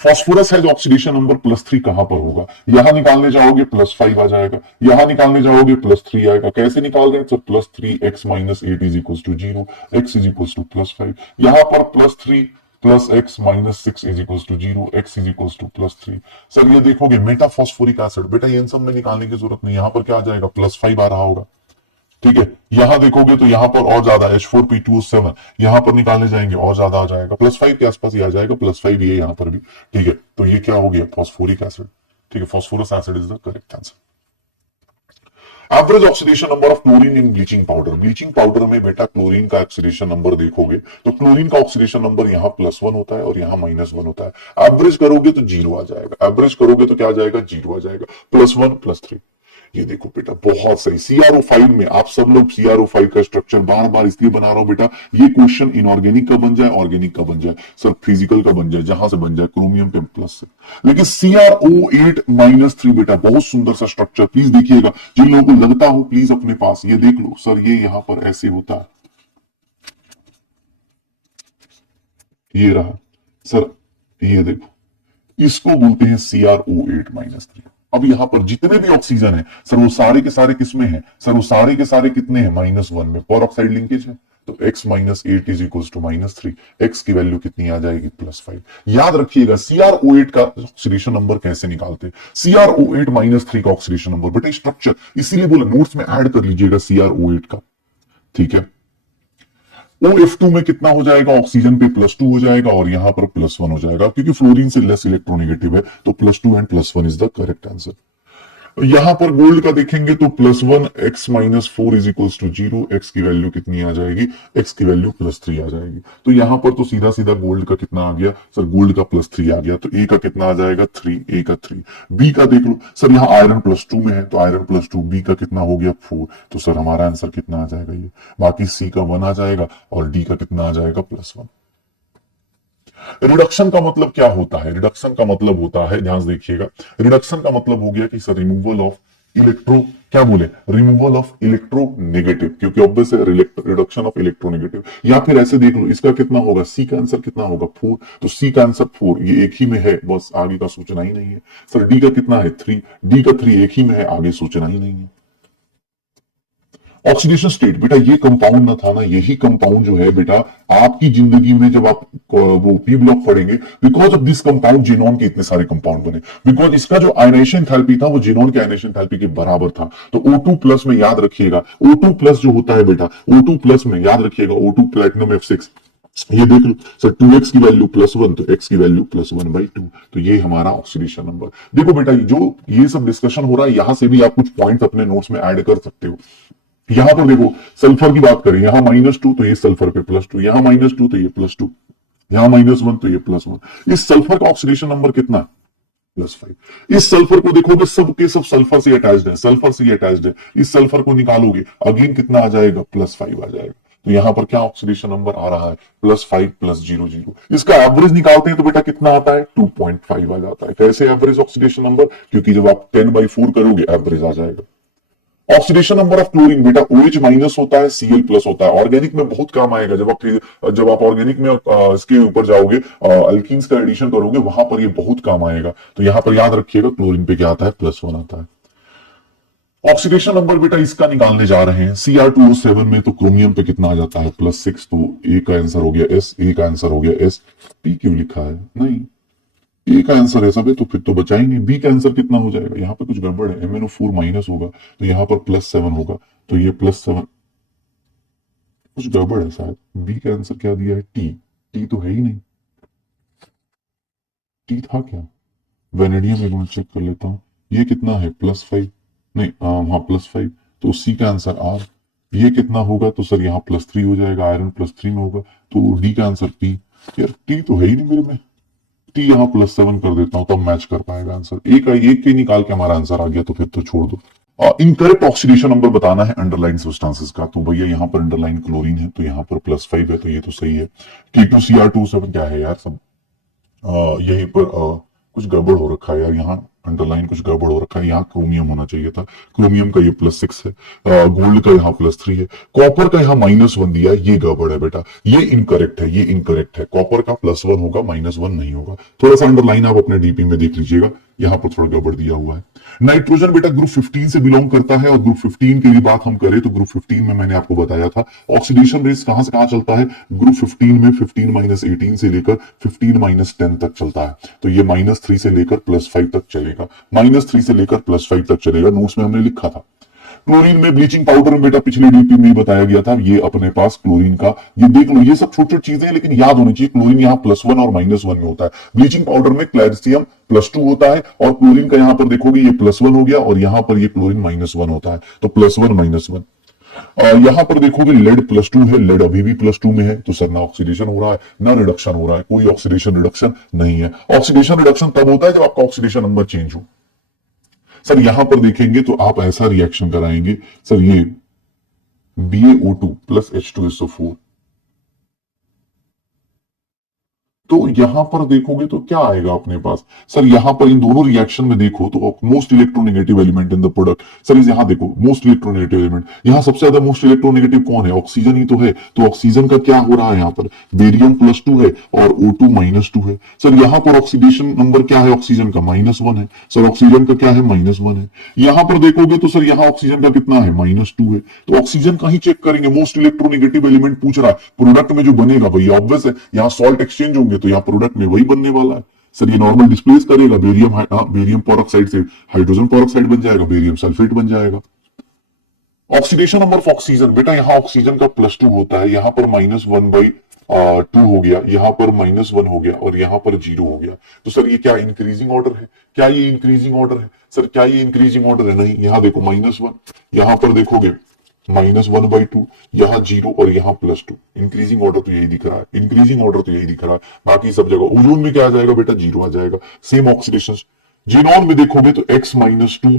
फास्फोरस है जो ऑक्सीडेशन नंबर +3 कहां पर होगा, यहां निकालने जाओगे +5 आ जाएगा, यहां निकालने जाओगे +3 आएगा। कैसे निकाल रहे हैं, तो +3 x-8 is equal to 0, x is equal to +5, यहां पर +3 + x-6 is equal to 0, x is equal to +3। Sir ये देखोगे मेटाफॉस्फोरिक एसिड, बेटा ये इन सब में निकालने की जरूरत नहीं, यहां पर क्या आ जाएगा +5 आ रहा होगा, ठीक है। यहां देखोगे तो यहां पर और ज्यादा H4P2O7, यहां पर निकालने जाएंगे और ज्यादा आ जाएगा, +5 के आसपास ही आ जाएगा, +5 ये यहां पर भी, ठीक है। तो ये क्या हो गया, फॉस्फोरिक एसिड, ठीक है, phosphorous acid is the correct answer. Average oxidation number of chlorine in bleaching powder, bleaching powder में बेटा क्लोरीन का ऑक्सीडेशन नंबर देखोगे तो क्लोरीन का ऑक्सीडेशन नंबर यहां +1 होता है और यहां -1 होता है। एवरेज करोगे तो 0 आ जाएगा, एवरेज करोगे तो क्या आ जाएगा, 0 आ जाएगा, +1 +3। ये देखो बेटा बहुत सही। CrO5 में आप सब लोग CrO5 का स्ट्रक्चर बार बार इसलिए बना रहा हूं बेटा, ये क्वेश्चन इनऑर्गेनिक का बन जाए, ऑर्गेनिक का बन जाए, सर फिजिकल का बन जाए, जहां से बन जाए क्रोमियम पे प्लस से। लेकिन CrO8-3 बेटा बहुत सुंदर सा स्ट्रक्चर, प्लीज देखिएगा, जिन लोगों को लगता हो प्लीज अपने पास ये देख लो, सर ये यहां पर ऐसे होता है, ये रहा सर, ये देखो, इसको बोलते हैं CrO8-3। अब यहां पर जितने भी ऑक्सीजन है सर वो सारे के सारे किसमें हैं, सर वो सारे के सारे कितने हैं, -1 में, पर ऑक्साइड लिंकेज है, तो x-8 is equal to -3, x की वैल्यू कितनी आ जाएगी, +5। याद रखिएगा CrO8 का ऑक्सीडेशन नंबर कैसे निकालते, CrO8-3 का ऑक्सीडेशन नंबर, बेटा स्ट्रक्चर इसीलिए बोला नोट्स में ऐड कर लीजिएगा CrO8 का, ठीक है। OF2 में कितना हो जाएगा, ऑक्सीजन पे +2 हो जाएगा और यहां पर +1 हो जाएगा, क्योंकि फ्लोरीन से लेस इलेक्ट्रोनेगेटिव है, तो +2 and +1 is the correct answer. यहां पर गोल्ड का देखेंगे तो +1 x-4 is equal to 0, X की वैल्यू कितनी आ जाएगी, एक्स की वैल्यू +3 आ जाएगी। तो यहां पर तो सीधा सीधा गोल्ड का कितना आ गया, सर गोल्ड का +3 आ गया, तो ए का कितना आ जाएगा 3, ए का 3। बी का देख लो, सर यहां आयरन +2 में है, तो आयरन +2, बी का कितना हो गया 4, तो सर हमारा आंसर कितना आ जाएगा ये, बाकी सी का 1 आ जाएगा और डी का कितना आ जाएगा +1। रिडक्शन का मतलब क्या होता है, रिडक्शन का मतलब होता है, ध्यान से देखिएगा, रिडक्शन का मतलब हो गया कि सर रिमूवल ऑफ इलेक्ट्रो, क्या बोले, रिमूवल ऑफ इलेक्ट्रोनेगेटिव, क्योंकि ऑब्वियस है रिडक्शन ऑफ इलेक्ट्रोनेगेटिव। या फिर ऐसे देख लो, इसका कितना होगा, सी का आंसर कितना होगा 4, तो सी का आंसर 4, ये एक ही में है, बस आगे का सोचना ही नहीं है। सर डी का कितना है 3, डी का 3 एक ही में है, आगे सोचना ही नहीं है। ऑक्सीडेशन स्टेट, बेटा ये कंपाउंड ना था ना, यही कंपाउंड जो है बेटा आपकी जिंदगी में जब आप वो पी ब्लॉक पढ़ेंगे, because of this compound xenon के इतने सारे कंपाउंड बने, बिकॉज इसका जो आयनेशन थैल्पी था वो जिनोन के आयनेशन थैल्पी के बराबर था। तो O2+ में याद रखिएगा, O2+ जो होता है बेटा, O2+ में याद रखिएगा, O2 प्लेटिनम F6, ये देख लो सर, 2x की वैल्यू +1 तो x की वैल्यू +1/2, तो ये हमारा ऑक्सीडेशन नंबर। देखो बेटा, जो ये सब डिस्कशन हो रहा है, यहां से भी आप कुछ पॉइंट्स अपने नोट्स में ऐड कर सकते हो। यहां पर देखो, सल्फर की बात करें, यहां -2 तो ये सल्फर पे +2, यहां -2 तो ये +2, यहां -1 तो ये +1। इस सल्फर का ऑक्सीडेशन नंबर कितना है? +5। इस सल्फर को देखोगे, सब के सब सल्फर से अटैच्ड है, सल्फर से अटैच्ड है। इस सल्फर को निकालोगे, अगेन कितना आ जाएगा? +5 आ जाएगा। तो यहां पर क्या ऑक्सीडेशन नंबर आ रहा है? +5 +0 0। इसका एवरेज निकालते हैं तो बेटा कितना आता है? 2.5 आ जाता है। कैसे एवरेज ऑक्सीडेशन नंबर? क्योंकि जब आप 10/4 करोगे, एवरेज आ जाएगा। ऑक्सीडेशन नंबर ऑफ क्लोरीन बेटा, OH माइनस होता है, Cl प्लस होता है। ऑर्गेनिक में बहुत काम आएगा, जब आप ऑर्गेनिक में इसके ऊपर जाओगे, अल्कीन्स का एडिशन करोगे, वहां पर ये बहुत काम आएगा। तो यहां पर याद रखिएगा, क्लोरीन पे क्या आता है? +1 आता है। ऑक्सीडेशन नंबर बेटा इसका निकालने जा रहे हैं। Cr2O7 में तो क्रोमियम पे कितना आ जाता है? +6। तो ए का आंसर हो गया S, ए का आंसर हो गया S। पी क्यों लिखा है? नहीं, ए का आंसर है सब है, तो फिर तो बचा ही नहीं। बी का आंसर कितना हो जाएगा? यहाँ पे कुछ गड़बड़ है, MnO4 माइनस होगा, तो यहाँ पर +7 होगा, तो ये +7, कुछ गड़बड़ है शायद। बी का आंसर क्या दिया है? टी। टी तो है ही नहीं, टी था क्या? वेनेडियम एक मिनट चेक कर लेता हूँ, ये कितना है? +5, नहीं हाँ +5, तो सी का आंसर R। ये कितना होगा? तो सर यहाँ +3 हो जाएगा, आयरन +3 में होगा, तो डी का आंसर पी। यार टी तो है ही नहीं मेरे में, टी यहाँ +7 कर देता हूं, तब मैच कर पाएगा आंसर। एक के निकाल के हमारा आंसर आ गया, तो फिर तो छोड़ दो। इनकरेक्ट ऑक्सीडेशन नंबर बताना है अंडरलाइन सब्सटेंसेस का। तो भैया यहाँ पर अंडरलाइन क्लोरीन है, तो यहाँ पर +5 है, तो ये तो सही है। K2Cr2O7 क्या है यार सब? यहीं पर कुछ गड़बड़ हो रखा है यार, यहाँ अंडरलाइन कुछ गड़बड़ हो रखा है। यहाँ क्रोमियम होना चाहिए था, क्रोमियम का ये +6 है। गोल्ड का यहाँ +3 है। कॉपर का यहाँ -1 दिया है, ये गड़बड़ है बेटा, ये इनकरेक्ट है, ये इनकरेक्ट है। कॉपर का +1 होगा, -1 नहीं होगा। थोड़ा सा अंडरलाइन आप अपने डीपी में देख लीजिएगा, यहाँ पर थोड़ा गड़बड़ दिया हुआ है। नाइट्रोजन बेटा ग्रुप 15 से बिलोंग करता है, और ग्रुप 15 की बात हम करें तो ग्रुप 15 में मैंने आपको बताया था ऑक्सीडेशन रेट कहां से कहां चलता है। ग्रुप 15 में 15-18 से लेकर 15-10 तक चलता है। तो ये -3 से लेकर +5 तक चलेगा, -3 से लेकर +5 तक चलेगा। नोट्स में हमने लिखा था। क्लोरीन में ब्लीचिंग पाउडर में बेटा पिछले डीपी में बताया गया था, ये अपने पास क्लोरीन का, ये देख लो, ये सब छोटी छोटी चीजें हैं, लेकिन याद होनी चाहिए। क्लोरीन यहाँ +1 और -1 में होता है। ब्लीचिंग पाउडर में क्लैरिसियम +2 होता है, और क्लोरीन का यहाँ पर देखोगे ये +1 हो गया, और यहाँ पर ये क्लोरीन -1 होता है, तो +1 -1। यहां पर देखोगे लेड +2 है, लेड अभी भी +2 में है, तो सर ना ऑक्सीडेशन हो रहा है ना रिडक्शन हो रहा है, कोई ऑक्सीडेशन रिडक्शन नहीं है। ऑक्सीडेशन रिडक्शन तब होता है जब आपका ऑक्सीडेशन नंबर चेंज हो। सर यहां पर देखेंगे तो आप ऐसा रिएक्शन कराएंगे, सर ये BaO2 + H2SO4, तो यहां पर देखोगे तो क्या आएगा अपने पास? सर यहां पर इन दोनों रिएक्शन में देखो तो most electronegative element in the product, sir इस यहां देखो मोस्ट इलेक्ट्रोनेगेटिव एलिमेंट, यहां सबसे ज्यादा मोस्ट इलेक्ट्रोनेगेटिव कौन है? ऑक्सीजन ही तो है। तो ऑक्सीजन का क्या हो रहा है? यहां पर बेरियम +2 है और O2 -2 है। सर यहां पर ऑक्सीडेशन नंबर क्या है? ऑक्सीजन का -1 है। सर ऑक्सीजन का क्या है? -1 है। यहां पर देखोगे तो सर यहां ऑक्सीजन का कितना है? -2 है। तो ऑक्सीजन का ही चेक करेंगे, मोस्ट इलेक्ट्रोनेगेटिव एलिमेंट पूछ रहा है, प्रोडक्ट में जो बनेगा भैया ऑब्वियस है, यहां सॉल्ट एक्सचेंज होंगे, तो यहाँ प्रोडक्ट में वही बनने वाला है। सर ये नॉर्मल डिस्प्लेस करेगा, बेरियम पेरोक्साइड से हाइड्रोजन पेरोक्साइड बन जाएगा, बेरियम सल्फेट बन जाएगा। ऑक्सीडेशन नंबर ऑफ ऑक्सीजन बेटा, यहाँ ऑक्सीजन का +2 होता है, यहाँ पर -1/2 हो गया, यहाँ पर -1 हो गया, और यहाँ पर 0 हो गया। तो सर ये क्या इंक्रीजिंग ऑर्डर है? क्या ये इंक्रीजिंग ऑर्डर है? सर क्या ये इंक्रीजिंग ऑर्डर है? नहीं। यहाँ देखो -1, यहाँ पर देखोगे -1/2, यहाँ 0 और यहाँ +2। इंक्रीजिंग ऑर्डर तो यही दिख रहा है, इंक्रीजिंग ऑर्डर तो यही दिख रहा है। बाकी सब जगह ओजोन में क्या आ जाएगा बेटा? 0 आ जाएगा। सेम ऑक्सीडेशन जेनॉन में देखोगे तो x -2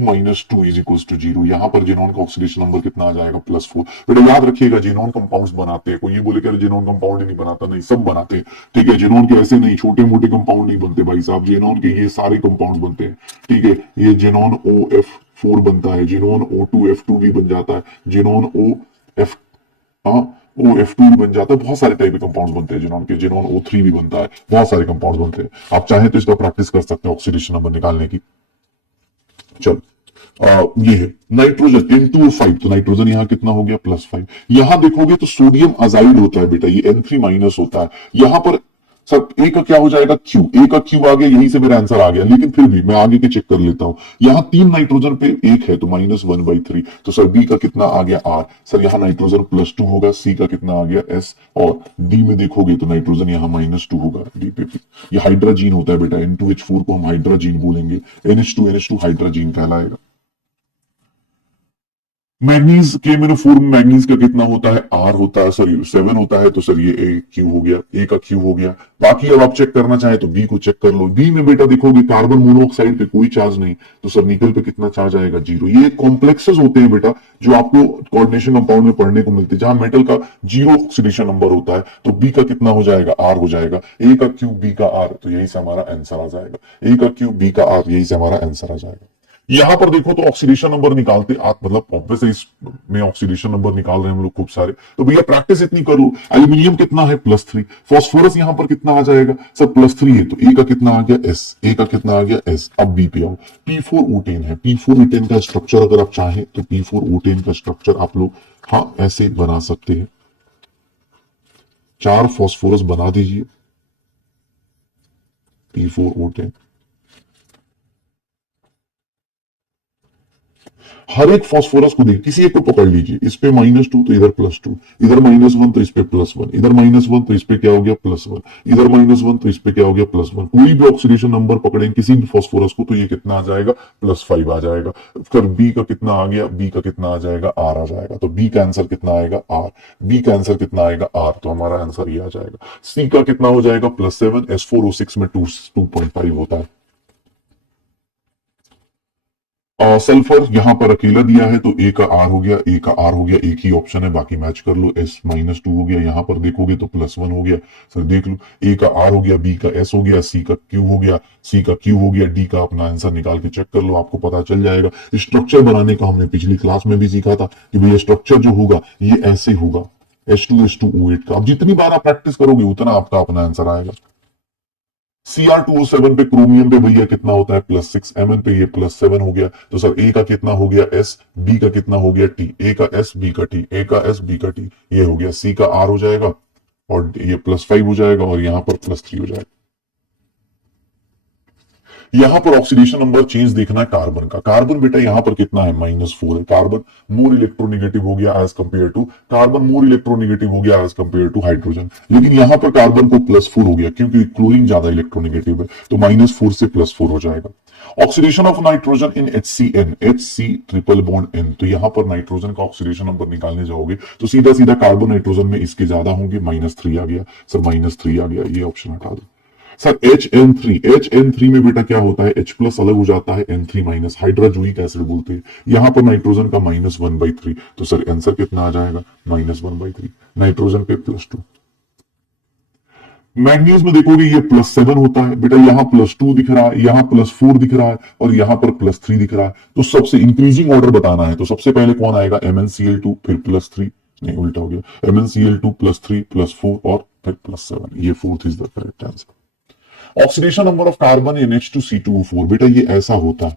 = 0। यहां पर जेनॉन का ऑक्सीडेशन नंबर कितना आ जाएगा? +4। बेटा याद रखिएगा, जेनॉन कंपाउंड्स बनाते हैं, कोई ये बोले कि जेनॉन कंपाउंड ही नहीं बनाता, नहीं सब बनाते हैं, ठीक है। जेनॉन के ऐसे नहीं छोटे मोटे कंपाउंड नहीं बनते भाई साहब, जेनॉन के ये सारे कंपाउंड बनते हैं, ठीक है। ये जेनॉन OF4 बनता है, जेनॉन O2F2 भी बन जाता है, जेनॉन OF2 भी बन जाता है, बहुत सारे टाइप के कंपाउंड्स बनते हैं जेनॉन के, जेनॉन O3 भी बनता है, बहुत सारे कंपाउंड्स बनते हैं। आप चाहें तो इसका प्रैक्टिस कर सकते हैं ऑक्सीडेशन नंबर निकालने की। चल ये है नाइट्रोजन N2O5, तो नाइट्रोजन यहाँ कितना हो गया? +5। यहां देखोगे तो सोडियम अजाइड होता है बेटा, ये N3- होता है। यहां पर सर ए का क्या हो जाएगा क्यू, ए का क्यू आ गया, यहीं से मेरा आंसर आ गया, लेकिन फिर भी मैं आगे के चेक कर लेता हूं। यहां 3 नाइट्रोजन पे 1 है तो -1/3, तो सर बी का कितना आ गया आर, सर यहां नाइट्रोजन +2 होगा, सी का कितना आ गया एस, और डी में देखोगे तो नाइट्रोजन यहां -2 होगा, डी पे भी। ये हाइड्राजीन होता है बेटा, N2H4 को हम हाइड्राजीन बोलेंगे, NH2 हाइड्राजीन कहलाएगा। मैग्नीज के MnO4 में मैग्नीज का कितना होता है आर होता है, सर 7 होता है, तो सर ये ए क्यू हो गया, ए का क्यू हो गया। बाकी अब आप चेक करना चाहे तो बी को चेक कर लो। बी में बेटा देखोगे कार्बन मोनोऑक्साइड पे कोई चार्ज नहीं, तो सर निकल पे कितना चार्ज आएगा 0। ये कॉम्प्लेक्सेस होते हैं बेटा जो आपको कोऑर्डिनेशन कंपाउंड में पढ़ने को मिलते हैं, जहां मेटल का 0 ऑक्सीडेशन नंबर होता है, तो बी का कितना हो जाएगा आर हो जाएगा, ए का क्यू बी का आर, तो यही से हमारा आंसर आ जाएगा, ए का क्यू बी का आर, यही से हमारा आंसर आ जाएगा। यहां पर देखो तो ऑक्सीडेशन नंबर निकालते आप, मतलब ऑब्वियसली इसमें ऑक्सीडेशन नंबर निकाल रहे हैं हम लोग खूब सारे, तो भैया प्रैक्टिस इतनी कर लो। एल्यूमिनियम कितना है +3, फास्फोरस यहां पर कितना आ जाएगा सर +3 है, तो ए का कितना आ गया एस, ए का कितना आ गया एस। अब बी पे आओ, P4 ऊटेन है, P4 ऊटेन का स्ट्रक्चर अगर आप चाहें तो P4 ऊटेन का स्ट्रक्चर आप लोग हाँ ऐसे बना सकते हैं, 4 फास्फोरस बना दीजिए, P4 ऊटेन। हर एक फास्फोरस को देखिए, किसी एक को पकड़ लीजिए, इस पे -2 तो इधर +2, इधर -1 तो इस पे +1, इधर -1 तो इस पे क्या हो गया +1, इधर -1 तो इस पे क्या हो गया +1। कोई भी ऑक्सीडेशन नंबर पकड़ें किसी भी फास्फोरस को तो ये कितना आ जाएगा +5 आ जाएगा। फिर बी का कितना आ गया, बी का कितना आ जाएगा आर आ जाएगा, तो बी का आंसर कितना आएगा आर, बी का आंसर कितना आएगा आर, तो हमारा आंसर ये आ जाएगा। सी का कितना हो जाएगा +7, S4O6 में 2.5 होता है। सल्फर यहां पर अकेला दिया है तो ए का आर हो गया, ए का आर हो गया, एक ही ऑप्शन है, बाकी मैच कर लो। S -2 हो गया, यहां पर देखोगे तो +1 हो गया, सर देख लो, ए का आर हो गया, बी का एस हो गया, सी का क्यू हो गया, सी का क्यू हो गया, डी का अपना आंसर निकाल के चेक कर लो, आपको पता चल जाएगा। स्ट्रक्चर बनाने का हमने पिछली क्लास में भी सीखा था कि भैया स्ट्रक्चर जो होगा ये ऐसे होगा, H2H2O8 का। अब जितनी बार आप प्रैक्टिस करोगे उतना आपका अपना आंसर आएगा। Cr2O7 पे क्रोमियम पे भैया कितना होता है +6, Mn पे ये +7 हो गया, तो सर ए का कितना हो गया S, बी का कितना हो गया T, ए का S बी का T, ए का S बी का T, ये हो गया। सी का R हो जाएगा और ये +5 हो जाएगा और यहां पर +3 हो जाएगा। यहां पर ऑक्सीडेशन नंबर चेंज देखना है कार्बन का। कार्बन बेटा यहां पर कितना है -4 है, कार्बन मोर इलेक्ट्रोनेगेटिव हो गया as compare to, carbon more electronegative हो गया एज कंपेयर टू हाइड्रोजन। लेकिन यहां पर कार्बन को +4 हो गया क्योंकि क्लोरीन ज्यादा इलेक्ट्रोनेगेटिव है, तो -4 से +4 हो जाएगा। Oxidation of nitrogen in HCN, HC triple bond N, तो यहां पर नाइट्रोजन का ऑक्सीडेशन नंबर निकालने जाओगे तो सीधा सीधा कार्बन नाइट्रोजन में इसके ज्यादा होंगे, -3 आ गया, सर -3 आ गया, ये ऑप्शन हटा दो। सर HN3 में बेटा क्या होता है, H+ अलग हो जाता है, N3- हाइड्रोजोइक एसिड बोलते हैं। यहां पर नाइट्रोजन का -1/3, तो सर आंसर कितना आ जाएगा -1/3, नाइट्रोजन पे +2। मैग्नीज में देखोगे ये +7 होता है बेटा, यहां +2 दिख रहा है, यहां +4 दिख रहा है और यहां पर +3 दिख रहा है, तो सबसे इंक्रीजिंग ऑर्डर बताना है, तो सबसे पहले कौन आएगा MnCl2, फिर +3, नहीं उल्टा हो गया, MnCl2 +3 +4 और फिर +7, ये 4th is the correct answer. Oxidation number of carbon in H2C2O4 बेटा ये ऐसा होता है,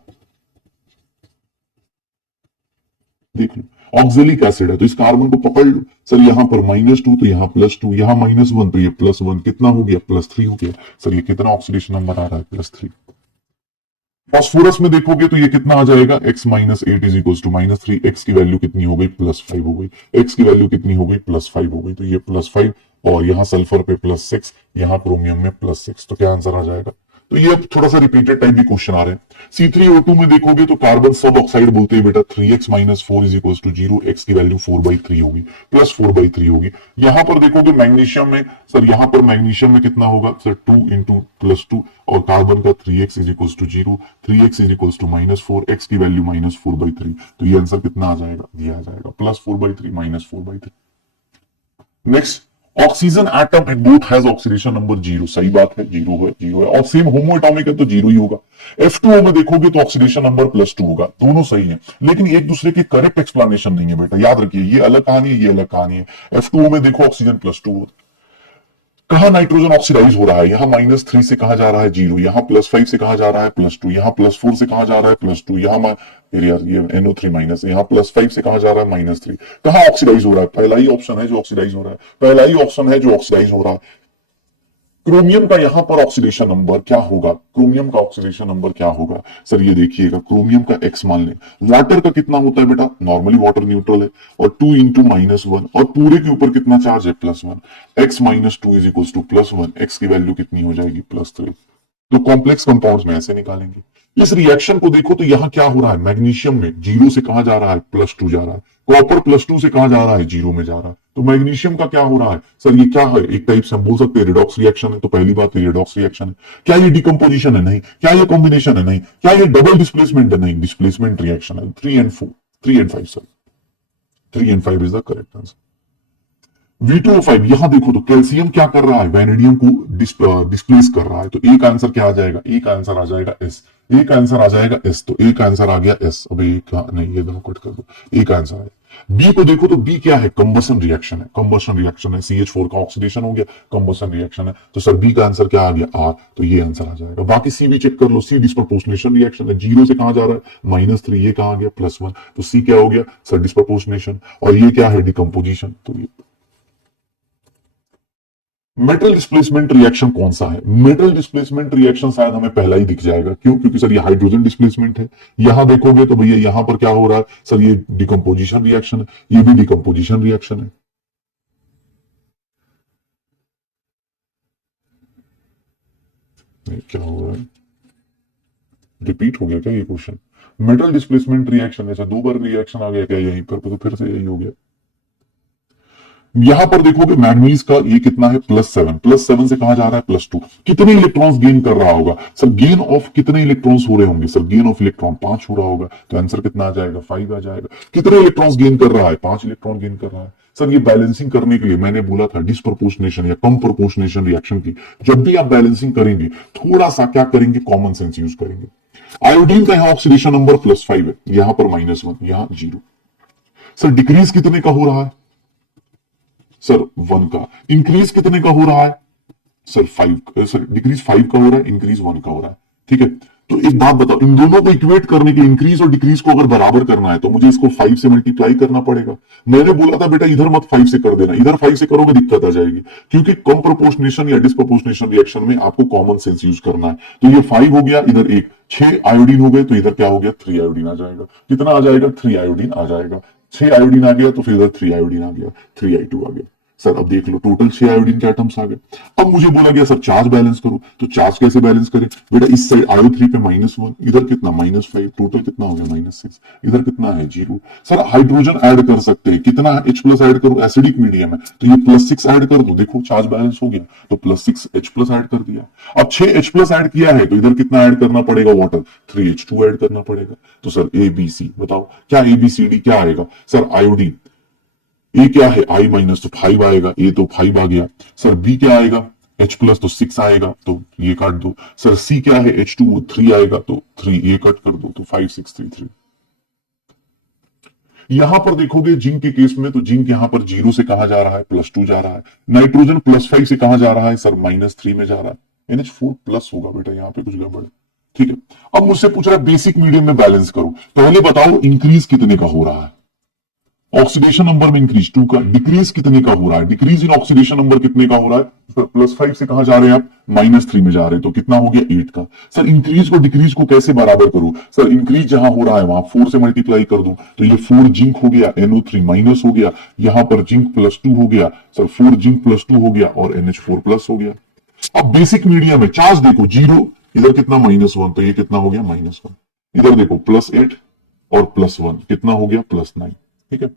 देख लो, ऑक्जेलिक एसिड है तो इस कार्बन को पकड़ लो, सर यहां पर -2 तो यहां +2, यहां -1 तो ये +1, कितना हो गया +3 हो गया। सर ये कितना ऑक्सीडेशन नंबर आ रहा है +3। फास्फोरस में देखोगे तो ये कितना आ जाएगा, x -8 is equal to -3, x की वैल्यू कितनी हो गई +5 हो गई, x की वैल्यू कितनी हो गई +5 हो गई, तो ये +5 और यहां सल्फर पे +6, यहां क्रोमियम में +6, तो क्या आंसर आ जाएगा। तो ये अब थोड़ा सा रिपीटेड टाइप भी क्वेश्चन आ रहे हैं। C3O2 में देखोगे तो कार्बन सब ऑक्साइड बोलते हैं बेटा, 3x - 4 is equal to 0, x की वैल्यू 4/3 होगी, +4/3 होगी। यहां पर देखोगे मैग्नीशियम में, सर यहां पर मैग्नीशियम में कितना होगा सर 2 × +2 और कार्बन का 3x is equal to 0, 3x is equal to -4, x की वैल्यू -4/3, तो ये आंसर कितना आ जाएगा, ये आ जाएगा +4/3 -4/3। Next, oxygen atom in both has oxidation number 0, सही बात है, 0 है और सेम होमो एटॉमिक है तो 0 ही होगा। F2O में देखोगे तो ऑक्सीडेशन नंबर +2 होगा, दोनों सही है, लेकिन एक दूसरे की करेक्ट एक्सप्लेनेशन नहीं है बेटा, याद रखिए ये अलग कहानी है, ये अलग कहानी है। F2O में देखो ऑक्सीजन +2 होता है, कहा नाइट्रोजन ऑक्सीडाइज हो रहा है, यहाँ -3 से कहा जा रहा है 0, यहाँ +5 से कहा जा रहा है +2, यहाँ +4 से कहा जा रहा है +2, यहाँ ये NO3- यहाँ +5 से कहा जा रहा है -3, कहा ऑक्सीडाइज हो रहा है, पहला ही ऑप्शन है जो ऑक्सीडाइज हो रहा है, पहला ही ऑप्शन है जो ऑक्सीडाइज हो रहा है। क्रोमियम का यहां पर ऑक्सीडेशन नंबर क्या होगा, क्रोमियम का ऑक्सीडेशन नंबर क्या होगा सर, ये देखिएगा क्रोमियम का एक्स मान लें, वाटर का कितना होता है बेटा, नॉर्मली वाटर न्यूट्रल है, और 2 इंटू -1, और पूरे के ऊपर कितना चार्ज है, +1, X -2 is equal to +1, X की वैल्यू कितनी हो जाएगी, +3। तो कॉम्प्लेक्स कंपाउंड्स में ऐसे निकालेंगे। इस रिएक्शन को देखो तो यहां क्या हो रहा है, मैग्नीशियम में 0 से कहा जा रहा है, +2 जा रहा है, कॉपर +2 से कहा जा रहा है, 0 में जा रहा है। तो मैग्नीशियम का क्या हो रहा है सर, ये क्या है, एक टाइप से हम बोल सकते हैं रिडॉक्स रिएक्शन है। तो पहली बात ये रिडॉक्स रिएक्शन है। क्या ये डिकम्पोजिशन है, नहीं। क्या ये कॉम्बिनेशन है, नहीं। क्या ये डबल डिस्प्लेसमेंट है, नहीं। डिस्प्लेसमेंट रिएक्शन है। 3 and 4, 3 and 5 sir, 3 and 5 is the correct answer. V2O5, यहां देखो तो कैल्शियम क्या कर रहा है, वैनेडियम को डिस्प्लेस कर रहा है। तो ए का आंसर क्या आ जाएगा, ए का आंसर आ जाएगा एस, ए का आंसर आ जाएगा एस। तो ए का आंसर आ गया एस। अब ए का नहीं, ये दोनों कट कर दो, ए का आंसर आया। बी को देखो तो बी क्या है, कंबसन रिएक्शन है, कंबसन रिएक्शन है, CH4 का ऑक्सीडेशन हो गया, कंबसन रिएक्शन है। तो सर बी का आंसर क्या आ गया, आर। तो ये आंसर आ जाएगा। बाकी सी भी चेक कर लो, सी डिस्प्रपोर्शनेशन रिएक्शन है, 0 से कहां जा रहा है, -3, ये कहां गया, +1। तो सी क्या हो गया सर, डिस्प्रपोर्शनेशन। और ये क्या है, डिकम्पोजिशन। तो ये मेटल डिस्प्लेसमेंट रिएक्शन कौन सा है, मेटल डिस्प्लेसमेंट रिएक्शन शायद हमें पहला ही दिख जाएगा। क्यों, क्योंकि सर ये हाइड्रोजन डिस्प्लेसमेंट है। यहां देखोगे तो भैया यहां पर क्या हो रहा है सर, ये डिकम्पोजिशन रिएक्शन है, ये भी डिकम्पोजिशन रिएक्शन है। क्या हो रहा है, रिपीट हो गया क्या ये क्वेश्चन, मेटल डिस्प्लेसमेंट रिएक्शन, ऐसा 2 बार रिएक्शन आ गया क्या यहीं पर, तो फिर से यही हो गया। यहां पर देखोगे मैग्नीज का ये कितना है, +7, +7 से कहा जा रहा है +2। कितने इलेक्ट्रॉन्स गेन कर रहा होगा सर, गेन ऑफ कितने इलेक्ट्रॉन्स हो रहे होंगे सर, गेन ऑफ इलेक्ट्रॉन 5 हो रहा होगा। तो आंसर कितना आ जाएगा, 5 आ जाएगा। कितने इलेक्ट्रॉन्स गेन कर रहा है, 5 इलेक्ट्रॉन गेन कर रहा है। सर ये बैलेंसिंग करने के लिए मैंने बोला था डिस्प्रपोर्शनेशन या कम प्रोपोर्शनेशन रिएक्शन की, जब भी आप बैलेंसिंग करेंगे थोड़ा सा क्या करेंगे, कॉमन सेंस यूज करेंगे। आयोडीन का यहां ऑक्सीडेशन नंबर +5 है, यहां पर -1, यहां 0। सर डिक्रीज कितने का हो रहा है सर, 1 का। इंक्रीज कितने का हो रहा है सर, 5। सर डिक्रीज 5 का हो रहा है, इंक्रीज 1 का हो रहा है। ठीक है, तो एक बात बताओ, इन दोनों को इक्वेट करने के, इंक्रीज और डिक्रीज को अगर बराबर करना है तो मुझे इसको 5 से मल्टीप्लाई करना पड़ेगा। मैंने बोला था बेटा इधर मत 5 से कर देना, इधर 5 से करोगे दिक्कत आ जाएगी, क्योंकि कम प्रोपोर्शनेशन या डिस्प्रोपोर्शनेशन रिएक्शन में आपको कॉमन सेंस यूज करना है। तो ये 5 हो गया, इधर 1, 6 आयोडीन हो गए, तो इधर क्या हो गया, 3 आयोडीन आ जाएगा। कितना आ जाएगा, 3 आयोडीन आ जाएगा। 6 आयोडीन आ गया तो फिर इधर 3 आयोडीन आ गया, 3I2 आ गया। सर अब देख लो टोटल 6 आयोडीन के एटम्स आ गए। अब मुझे बोला गया सर चार्ज बैलेंस करो, तो चार्ज कैसे बैलेंस करें बेटा, इस साइड IO3 पे -1, इधर कितना -5, टोटल कितना हो गया -6, इधर कितना है 0। सर हाइड्रोजन ऐड कर सकते हैं, कितना H+ ऐड करो, एसिडिक मीडियम है तो ये +6 ऐड कर दो, देखो चार्ज बैलेंस हो गया, तो +6 H+ ऐड कर दिया। अब 6 H+ ऐड किया है तो इधर कितना ऐड करना पड़ेगा, वाटर, 3H2 ऐड करना पड़ेगा। तो सर ABC बताओ क्या ABCD क्या आएगा सर, आयोडीन ए क्या है I- तो 5 आएगा, ए तो 5 आ गया। सर बी क्या आएगा, H+ तो 6 आएगा, तो ये काट दो। सर सी क्या है, H2 वो 3 आएगा, तो 3 ये कट कर दो, तो 5 6 3 3। यहां पर देखोगे जिंक के केस में, तो जिंक यहां पर 0 से कहा जा रहा है, +2 जा रहा है। नाइट्रोजन +5 से कहा जा रहा है सर, -3 में जा रहा है। NH4+ होगा बेटा, यहां पे कुछ गड़बड़ है। ठीक है, अब मुझसे पूछ रहा है बेसिक मीडियम में बैलेंस करो, पहले बताओ इंक्रीज कितने का हो रहा है, ऑक्सीडेशन नंबर में इंक्रीज 2 का, डिक्रीज कितने का हो रहा है, डिक्रीज इन ऑक्सीडेशन नंबर कितने का हो रहा है, +5 से कहां जा रहे हैं आप, -3 में जा रहे हैं, तो कितना हो गया 8 का। सर इंक्रीज को डिक्रीज को कैसे बराबर करूं सर, इंक्रीज जहां हो रहा है वहां 4 से मल्टीप्लाई कर दूं, तो ये 4 जिंक हो गया, NO3 माइनस हो गया, यहां पर जिंक +2 हो गया सर, 4 जिंक +2 हो गया और NH4+ हो गया। अब बेसिक मीडियम है, चार्ज देखो 0, इधर कितना -1, तो ये कितना हो गया -1, इधर देखो +8 और +1 कितना हो गया +9। ठीक है,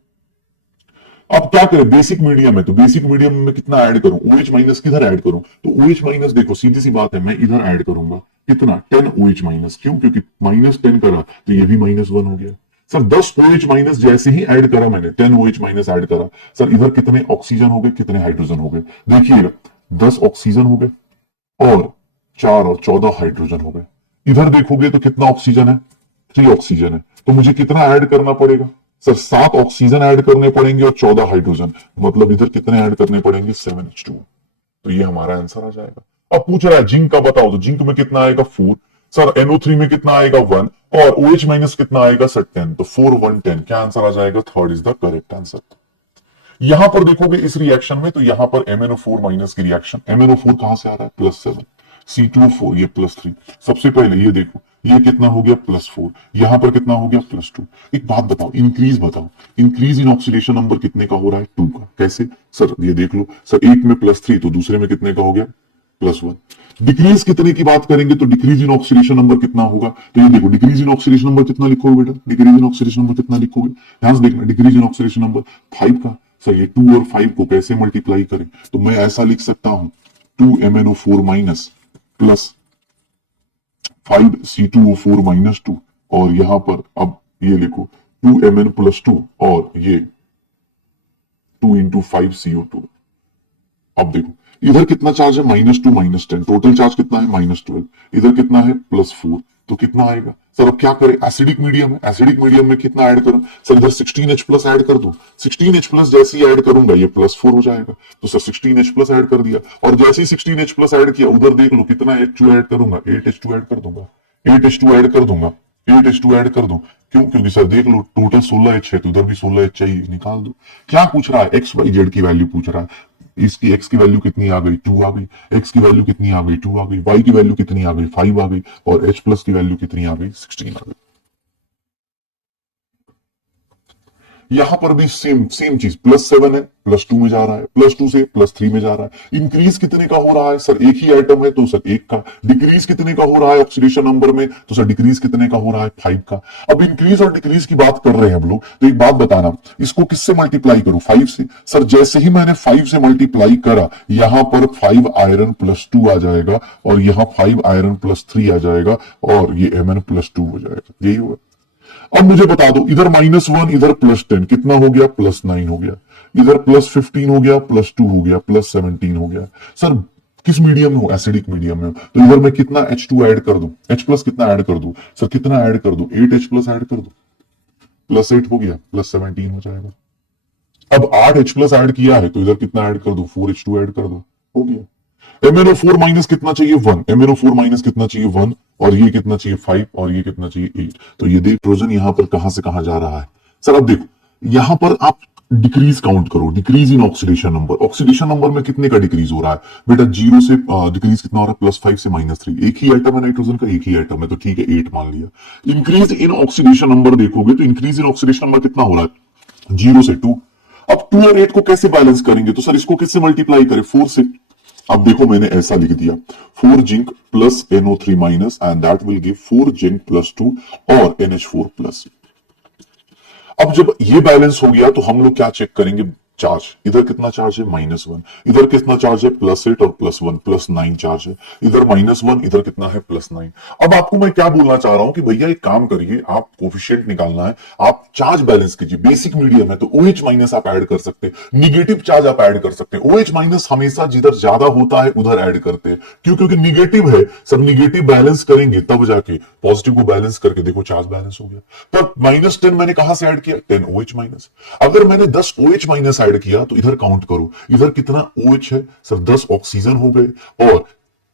अब क्या करें, बेसिक मीडियम है तो बेसिक मीडियम में कितना ऐड करूं, OH- किधर ऐड करूं, तो OH- देखो सीधी सी बात है, मैं इधर ऐड करूंगा कितना 10 OH-, क्यों, क्योंकि -10 करा तो ये भी -1 हो गया। सर 10 OH- जैसे ही ऐड करा मैंने, 10 OH- ऐड करा, सर इधर कितने ऑक्सीजन हो गए, कितने हाइड्रोजन हो गए, देखिएगा 10 ऑक्सीजन हो गए और 4 और 14 हाइड्रोजन हो गए। इधर देखोगे तो कितना ऑक्सीजन है, 3 ऑक्सीजन है, तो मुझे कितना ऐड करना पड़ेगा सर, 7 ऑक्सीजन ऐड करने पड़ेंगे और 14 हाइड्रोजन, मतलब इधर कितने ऐड करने पड़ेंगे 7H2। तो ये हमारा आंसर आ जाएगा। अब पूछ रहा है जिंक का बताओ, तो जिंक में कितना आएगा 4, सर NO3 में कितना आएगा 1 और OH- कितना आएगा सर 10, तो 4 1 10, क्या आंसर आ जाएगा, third is the correct answer. यहां पर देखोगे इस रिएक्शन में, तो यहां पर MnO4 माइनस की रिएक्शन, MnO4 कहां से आ रहा है, +7, C2O4 ये +3। सबसे पहले ये देखो, ये कितना हो गया +4, यहां पर कितना हो गया +2। एक बात बताओ, इंक्रीज बताओ, इंक्रीज इन ऑक्सीडेशन नंबर कितने का हो रहा है, 2 का। कैसे सर, ये देख लो सर, एक में +3 तो दूसरे में कितने का हो गया, +1। डिक्रीज कितने की बात करेंगे तो डिक्रीज इन ऑक्सीडेशन नंबर कितना होगा, तो ये देखो डिक्रीज इन ऑक्सीडेशन नंबर कितना लिखोगे बेटा, डिक्रीज इन ऑक्सीडेशन नंबर कितना लिखोगे, ध्यान से देखना, डिक्रीज इन ऑक्सीडेशन नंबर 5 का। सर ये 2 और 5 को कैसे मल्टीप्लाई करें, तो मैं ऐसा लिख सकता हूं 2MnO4 minus plus 5C2O4 minus 2, और यहां पर अब ये लिखो 2Mn प्लस 2 और ये 2 इंटू 5CO2। अब देखो इधर कितना चार्ज है, -2 -10, टोटल चार्ज कितना है -12, इधर कितना है +4, तो कितना आएगा सर। अब क्या करें, एसिडिक मीडियम है, एसिडिक मीडियम में कितना ऐड करूं सर, इधर 16H प्लस ऐड कर दो, 16H प्लस जैसे ही ऐड करूंगा ये +4 हो जाएगा, तो सर 16H प्लस ऐड कर दिया, और जैसे ही 16H प्लस ऐड किया उधर देख लो कितना H2 ऐड करूंगा, 8H2 ऐड कर दूंगा, 8H2 ऐड कर दूंगा, 8H2 ऐड कर दो। क्यों, क्योंकि सर देख लो टोटल 16H है, तो उधर भी 16H चाहिए, निकाल दो। क्या पूछ रहा है, XYZ की वैल्यू पूछ रहा है, इसकी x की वैल्यू कितनी आ गई, 2 आ गई, x की वैल्यू कितनी आ गई, 2 आ गई, y की वैल्यू कितनी आ गई, 5 आ गई, और h प्लस की वैल्यू कितनी आ गई, 16 आ गई। यहां पर भी सेम सेम चीज, +7 है, +2 में जा रहा है, +2 से +3 में जा रहा है। इंक्रीज कितने का हो रहा है सर, एक ही आइटम है तो सर 1 का। डिक्रीज कितने का हो रहा है ऑक्सीडेशन नंबर में, तो सर डिक्रीज कितने का हो रहा है, 5 का। अब इंक्रीज और डिक्रीज की बात कर रहे हैं हम लोग, तो एक बात बताना, इसको किससे मल्टीप्लाई करूं, 5 से। सर जैसे ही मैंने 5 से मल्टीप्लाई करा, यहां पर 5 आयरन +2 आ जाएगा, और यहां 5 आयरन +3 आ जाएगा, और ये Mn +2 हो जाएगा, यही होगा। अब मुझे बता दो, इधर -1, इधर +10, कितना हो गया, +9 हो गया, इधर +15 हो गया, +2 हो गया, +17 हो गया। सर किस मीडियम में हो, एसिडिक मीडियम में हो, तो इधर मैं कितना H2 ऐड कर दूं, H प्लस कितना ऐड कर दूं सर, कितना ऐड कर दूं, 8H प्लस ऐड कर दूं, +8 हो गया, +17 हो जाएगा। अब 8H प्लस ऐड किया है, तो इधर कितना ऐड कर दूं, 4H2 ऐड कर दो, हो गया। MnO4 माइनस कितना चाहिए, 1, MnO4 माइनस कितना चाहिए, 1, और ये कितना चाहिए, 5, और ये कितना चाहिए, 8। तो ये देख ट्रोजन यहां पर कहां से कहां जा रहा है सर। अब देखो यहां पर आप डिक्रीज काउंट करो, decrease in oxidation number, oxidation number में कितने का डिक्रीज हो रहा है बेटा, 0 से डिक्रीज कितना हो रहा है, +5 से -3, एक ही आइटम है नाइट्रोजन का, एक ही आइटम है, तो ठीक है 8 मान लिया। इंक्रीज इन ऑक्सीडेशन नंबर देखोगे तो इंक्रीज इन ऑक्सीडेशन नंबर कितना हो रहा है, 0 से 2। अब 2 और 8 को कैसे बैलेंस करेंगे, तो सर इसको किससे मल्टीप्लाई करें, 4 से। अब देखो मैंने ऐसा लिख दिया, 4 zinc plus NO3 minus, and that will give 4 zinc +2 और NH4 प्लस। अब जब ये बैलेंस हो गया तो हम लोग क्या चेक करेंगे, चार्ज। इधर कितना चार्ज है, -1, इधर कितना चार्ज है, +8 और +1, +9 चार्ज है, इधर -1, इधर कितना है, +9। अब आपको मैं क्या बोलना चाह रहा हूं कि भैया एक काम करिए, आप कोफिशिएंट निकालना है, आप चार्ज बैलेंस कीजिए। बेसिक मीडियम है तो OH माइनस आप ऐड कर सकते हैं, निगेटिव चार्ज आप ऐड कर सकते हैं। OH माइनस हमेशा जिधर ज्यादा होता है उधर ऐड करते हैं, क्यों, क्योंकि निगेटिव है, सब निगेटिव बैलेंस करेंगे तब जाके पॉजिटिव को बैलेंस करके देखो चार्ज बैलेंस हो गया। पर -10 मैंने कहां से ऐड किया, 10 OH माइनस। अगर मैंने 10 OH माइनस ऐड किया तो इधर काउंट करो, इधर कितना OH है सर, 10 ऑक्सीजन हो गए और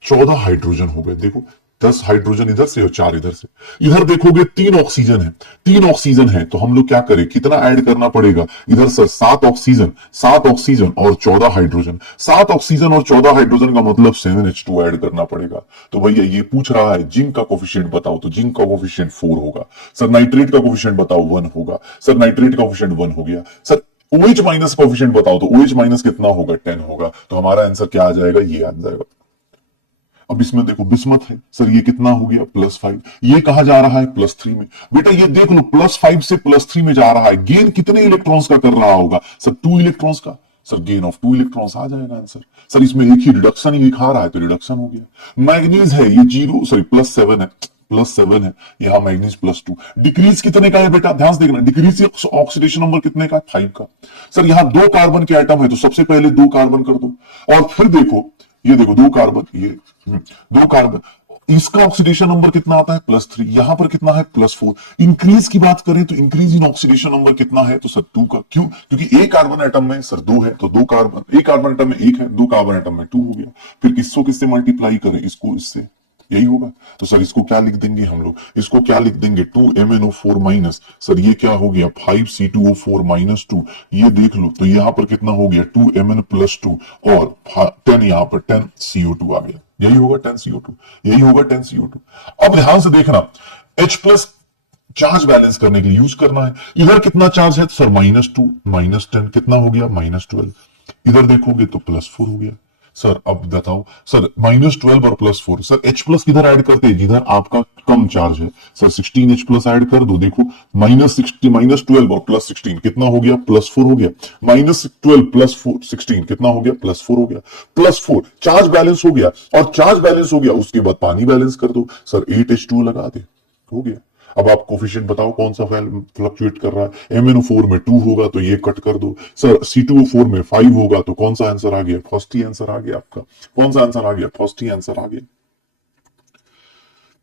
14 हाइड्रोजन हो गए। देखो 10 हाइड्रोजन इधर से और 4 इधर से। इधर देखोगे 3 ऑक्सीजन है, 3 ऑक्सीजन है, तो हम लोग क्या करें, कितना ऐड करना पड़ेगा, इधर सर 7 ऑक्सीजन, 7 ऑक्सीजन और 14 हाइड्रोजन। 7 ऑक्सीजन और 14 हाइड्रोजन का मतलब 7H2 ऐड करना पड़ेगा। तो भैया ये पूछ रहा है जिंक का कोफिशिएंट बताओ, तो जिंक का कोफिशिएंट 4 होगा। सर नाइट्रेट का कोफिशिएंट बताओ, 1 होगा। सर नाइट्रेट का कोफिशिएंट 1 हो गया। सर OH माइनस कोफिशिएंट बताओ, तो OH माइनस कितना होगा, 10 होगा। तो हमारा आंसर क्या आ जाएगा, ये आ जाएगा। अब इसमें देखो बिस्मत है सर, ये कितना हो गया, +5, ये कहा जा रहा है +3 में। बेटा ये देख लो +5 से +3 में जा रहा है, गेन कितने इलेक्ट्रॉन्स का कर रहा होगा सर, 2 इलेक्ट्रॉन्स का। सर गेन ऑफ 2 इलेक्ट्रॉन्स आ जाएगा आंसर। सर इसमें एक ही रिडक्शन ही लिखा रहा है तो रिडक्शन हो गया। मैग्नीज है ये 0, सॉरी +7 है, +7 है, यहां मैग्नीज +2। डिक्रीज कितने का है बेटा, ध्यान से देखना, डिक्रीज ऑक्सीडेशन नंबर कितने का, 5 का। सर यहां 2 कार्बन के आइटम है तो सबसे पहले 2 कार्बन कर दो, और फिर देखो ये देखो 2 कार्बन, ये 2 कार्बन, इसका ऑक्सीडेशन नंबर कितना आता है, +3, यहां पर कितना है, +4। इंक्रीज की बात करें तो इंक्रीज इन ऑक्सीडेशन नंबर कितना है, तो सर 2 का। क्यों, क्योंकि एक कार्बन एटम में सर 2 है, तो 2 कार्बन, एक कार्बन एटम में 1 है, 2 कार्बन एटम में 2 हो गया। फिर किसको किससे मल्टीप्लाई करें, इसको इससे, यही होगा। तो सर इसको क्या लिख देंगे हम लोग, इसको क्या लिख देंगे 2MnO4 माइनस, सर ये क्या हो गया 5C2O4 माइनस 2, ये देख लो तो यहां पर कितना हो गया 2Mn प्लस 2 और 10, यहां पर 10CO2 आ गया, यही होगा 10CO2, यही होगा 10CO2। अब ध्यान से देखना, H प्लस चार्ज बैलेंस करने के लिए यूज करना है। इधर कितना चार्ज है सर -2 -10, कितना हो गया -12। इधर देखोगे तो +4 हो गया। सर अब बताओ सर -12 और +4, सर H प्लस किधर ऐड करते हैं जिधर आपका कम चार्ज है, सर 16 H प्लस ऐड कर दो, देखो -12 और +16 कितना हो गया +4 हो गया, -12 प्लस 16 कितना हो गया +4 हो गया, +4 चार्ज बैलेंस हो गया, और चार्ज बैलेंस हो गया उसके बाद पानी बैलेंस कर दो, सर 8H2 लगा दे, हो गया। अब आप कोफिशिएंट बताओ कौन सा फ्लक्चुएट कर रहा है, MnO4 में 2 होगा तो ये कट कर दो, सर C2O4 में 5 होगा तो कौन सा आंसर आ गया, फर्स्ट ही आंसर आ गया आपका, कौन सा आंसर आ गया, फर्स्ट ही आंसर आ गया।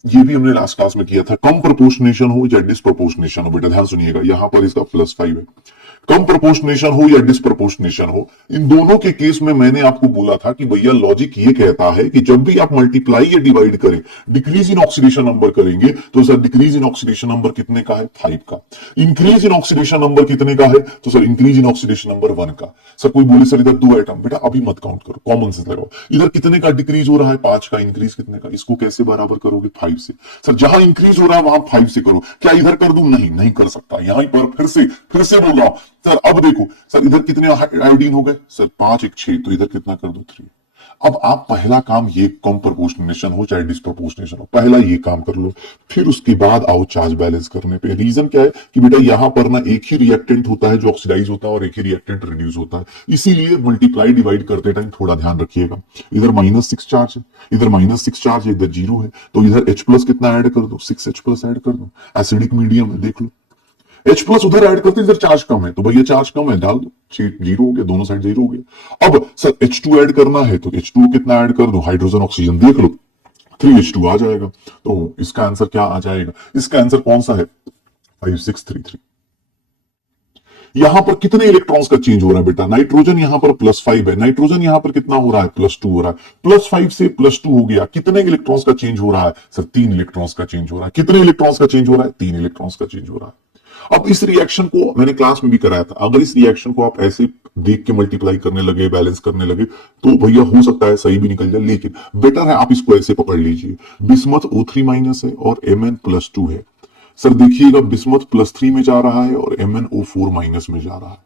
ये भी हमने लास्ट क्लास में किया था, कम प्रोपोर्शनेशन हो या डिसप्रोपोर्शनेशन हो, बेटा ध्यान सुनिएगा, यहां पर इसका +5 है, कम प्रोपोर्शनेशन हो या डिसप्रोपोर्शनेशन हो, इन दोनों के केस में मैंने आपको बोला था कि भैया लॉजिक ये कहता है कि जब भी आप मल्टीप्लाई या डिवाइड करें, डिक्रीज इन ऑक्सीडेशन नंबर करेंगे, तो sir decrease in oxidation number कितने का है 5 का, इंक्रीज इन ऑक्सीडेशन नंबर कितने का है, तो sir increase in oxidation number 1 का। सर कोई बोले सर इधर 2 आइटम, बेटा अभी मत काउंट करो, कॉमन सेंस लगाओ, इधर कितने का डिक्रीज हो रहा है 5 का, इंक्रीज कितने का, इसको कैसे बराबर करोगे 5 से, सर जहां इंक्रीज हो रहा है वहां 5 से करो, क्या इधर कर दूं, नहीं नहीं कर सकता, यहां पर फिर से बोल रहा हूं, सर अब देखो सर इधर कितने आयोडीन हो गए, सर 5 1 6, तो इधर कितना कर दो 3। अब आप पहला काम ये कम प्रोपोर्शनेशन हो चाहे डिसप्रोपोर्शनेशन हो, पहला ये काम कर लो, फिर उसके बाद आओ चार्ज बैलेंस करने पे। रीजन क्या है कि बेटा यहां पर ना एक ही रिएक्टेंट होता है जो ऑक्सीडाइज होता है और एक ही रिएक्टेंट रिड्यूस होता है, इसीलिए मल्टीप्लाई डिवाइड करते टाइम थोड़ा ध्यान रखिएगा। इधर -6 चार्ज है, इधर -6 चार्ज है, इधर 0 है, तो इधर H प्लस कितना ऐड कर दो 6H प्लस ऐड कर दो, एसिडिक मीडियम है देख लो, H प्लस उधर ऐड करते इधर चार्ज कम है, तो भैया चार्ज कम है डाल दो, 0 हो गया, दोनों साइड 0 हो गया। अब सर H2 ऐड करना है तो H2 कितना ऐड कर दो, हाइड्रोजन ऑक्सीजन देख लो 3H2 आ जाएगा, तो इसका आंसर क्या आ जाएगा, इसका आंसर कौन सा है 5633। यहां पर कितने इलेक्ट्रॉन्स का चेंज हो रहा है बेटा, नाइट्रोजन यहां पर +5 है, नाइट्रोजन यहां पर कितना हो रहा है +2 हो रहा है, +5 से +2 हो गया, कितने इलेक्ट्रॉन्स का चेंज हो रहा है सर 3 इलेक्ट्रॉन्स का चेंज हो रहा है, कितने इलेक्ट्रॉन्स का चेंज हो रहा है 3 इलेक्ट्रॉन्स का चेंज हो रहा है। अब इस रिएक्शन को मैंने क्लास में भी कराया था, अगर इस रिएक्शन को आप ऐसे देख के मल्टीप्लाई करने लगे, बैलेंस करने लगे, तो भैया हो सकता है सही भी निकल जाए, लेकिन बेटर है आप इसको ऐसे पकड़ लीजिए, बिस्मथ O3 माइनस है और Mn+2 है, सर देखिएगा बिस्मथ +3 में जा रहा है और MnO4 माइनस में जा रहा है।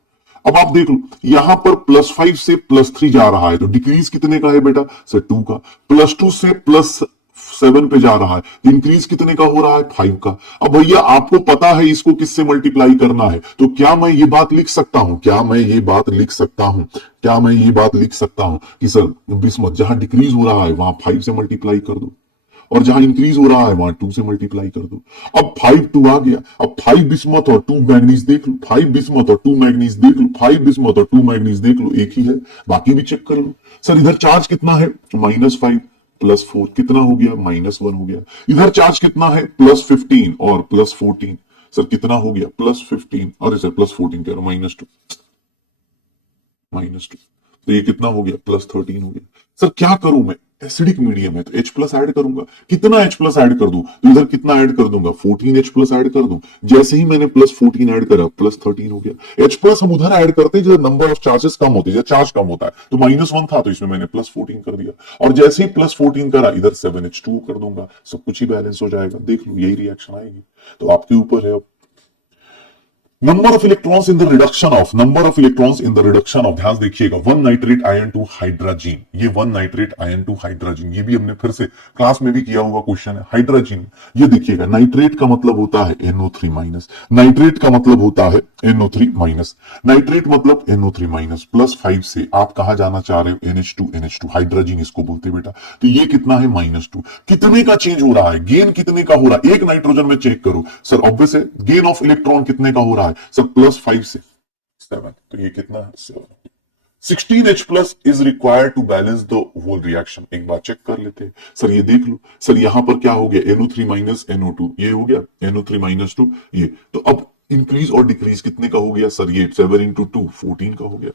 अब आप देख लो यहां पर +5 से +3 जा रहा है, तो डिक्रीज कितने का है बेटा सर 2 का, +2 से +7 पे जा रहा है, तो इंक्रीज कितने का हो रहा है 5 का। अब भैया आपको पता है इसको किससे मल्टीप्लाई करना है, तो क्या मैं ये बात लिख सकता हूं, क्या मैं ये बात लिख सकता हूं, क्या मैं ये बात लिख सकता हूं कि सर बिस्मथ जहां डिक्रीज हो रहा है वहां 5 से मल्टीप्लाई कर दो, और जहां इंक्रीज हो रहा है वहां 2 से मल्टीप्लाई कर दो। अब 5 2 आ गया, अब 5 बिस्मथ और 2 मैग्नीज देख लो, 5 बिस्मथ और 2 मैग्नीज देख लो, 5 बिस्मथ और 2 मैग्नीज देख लो, एक ही है, बाकी भी चेक कर लो। सर इधर चार्ज कितना है -5 +4 कितना हो गया -1 हो गया, इधर चार्ज कितना है +15 और +14, सर कितना हो गया +15 और सर +14 कह रहा हूं -2, तो ये कितना हो गया +13 हो गया। सर क्या करूं मैं, एसिडिक मीडियम है तो H प्लस ऐड करूंगा, कितना H प्लस ऐड कर दूं, तो इधर कितना ऐड कर दूंगा 14H प्लस ऐड कर दूं, जैसे ही मैंने +14 ऐड करा +13 हो गया। H प्लस हम उधर ऐड करते हैं जब नंबर ऑफ चार्जेस कम होते हैं, चार्ज कम होता है, तो -1 था तो इसमें मैंने +14 कर दिया, और जैसे ही +14 करा इधर 7H2 कर दूंगा, सब कुछ ही बैलेंस हो जाएगा, देख लो यही रिएक्शन आएगी। तो आपके ऊपर है अब number of electrons in the reduction of, number of electrons in the reduction of, ध्यान देखिएगा 1 नाइट्रेट आयन टू हाइड्रोजन, ये 1 नाइट्रेट आयन टू हाइड्रोजन, ये भी हमने फिर से क्लास में भी किया हुआ क्वेश्चन है। हाइड्रोजन ये देखिएगा, नाइट्रेट का मतलब होता है NO3 माइनस, नाइट्रेट का मतलब होता है NO3 माइनस, नाइट्रेट मतलब NO3 माइनस, +5 से आप कहां जाना चाह रहे हो NH2 हाइड्रोजन इसको बोलते बेटा, तो ये कितना है -2, कितने का चेंज हो रहा है, गेन कितने का हो रहा है, एक नाइट्रोजन में चेक करो सर, ऑब्वियस है गेन ऑफ इलेक्ट्रॉन कितने का हो रहा है सर +5 से 7, तो ये कितना है 7, 16H plus is required to balance the whole reaction. एक बार चेक कर लेते हैं सर, ये देख लो सर, यहां पर क्या हो गया NO3 माइनस NO2, ये हो गया NO3 माइनस 2, ये तो अब इंक्रीज और डिक्रीज कितने का हो गया सर, ये 7 इंटू 2 14 का हो गया।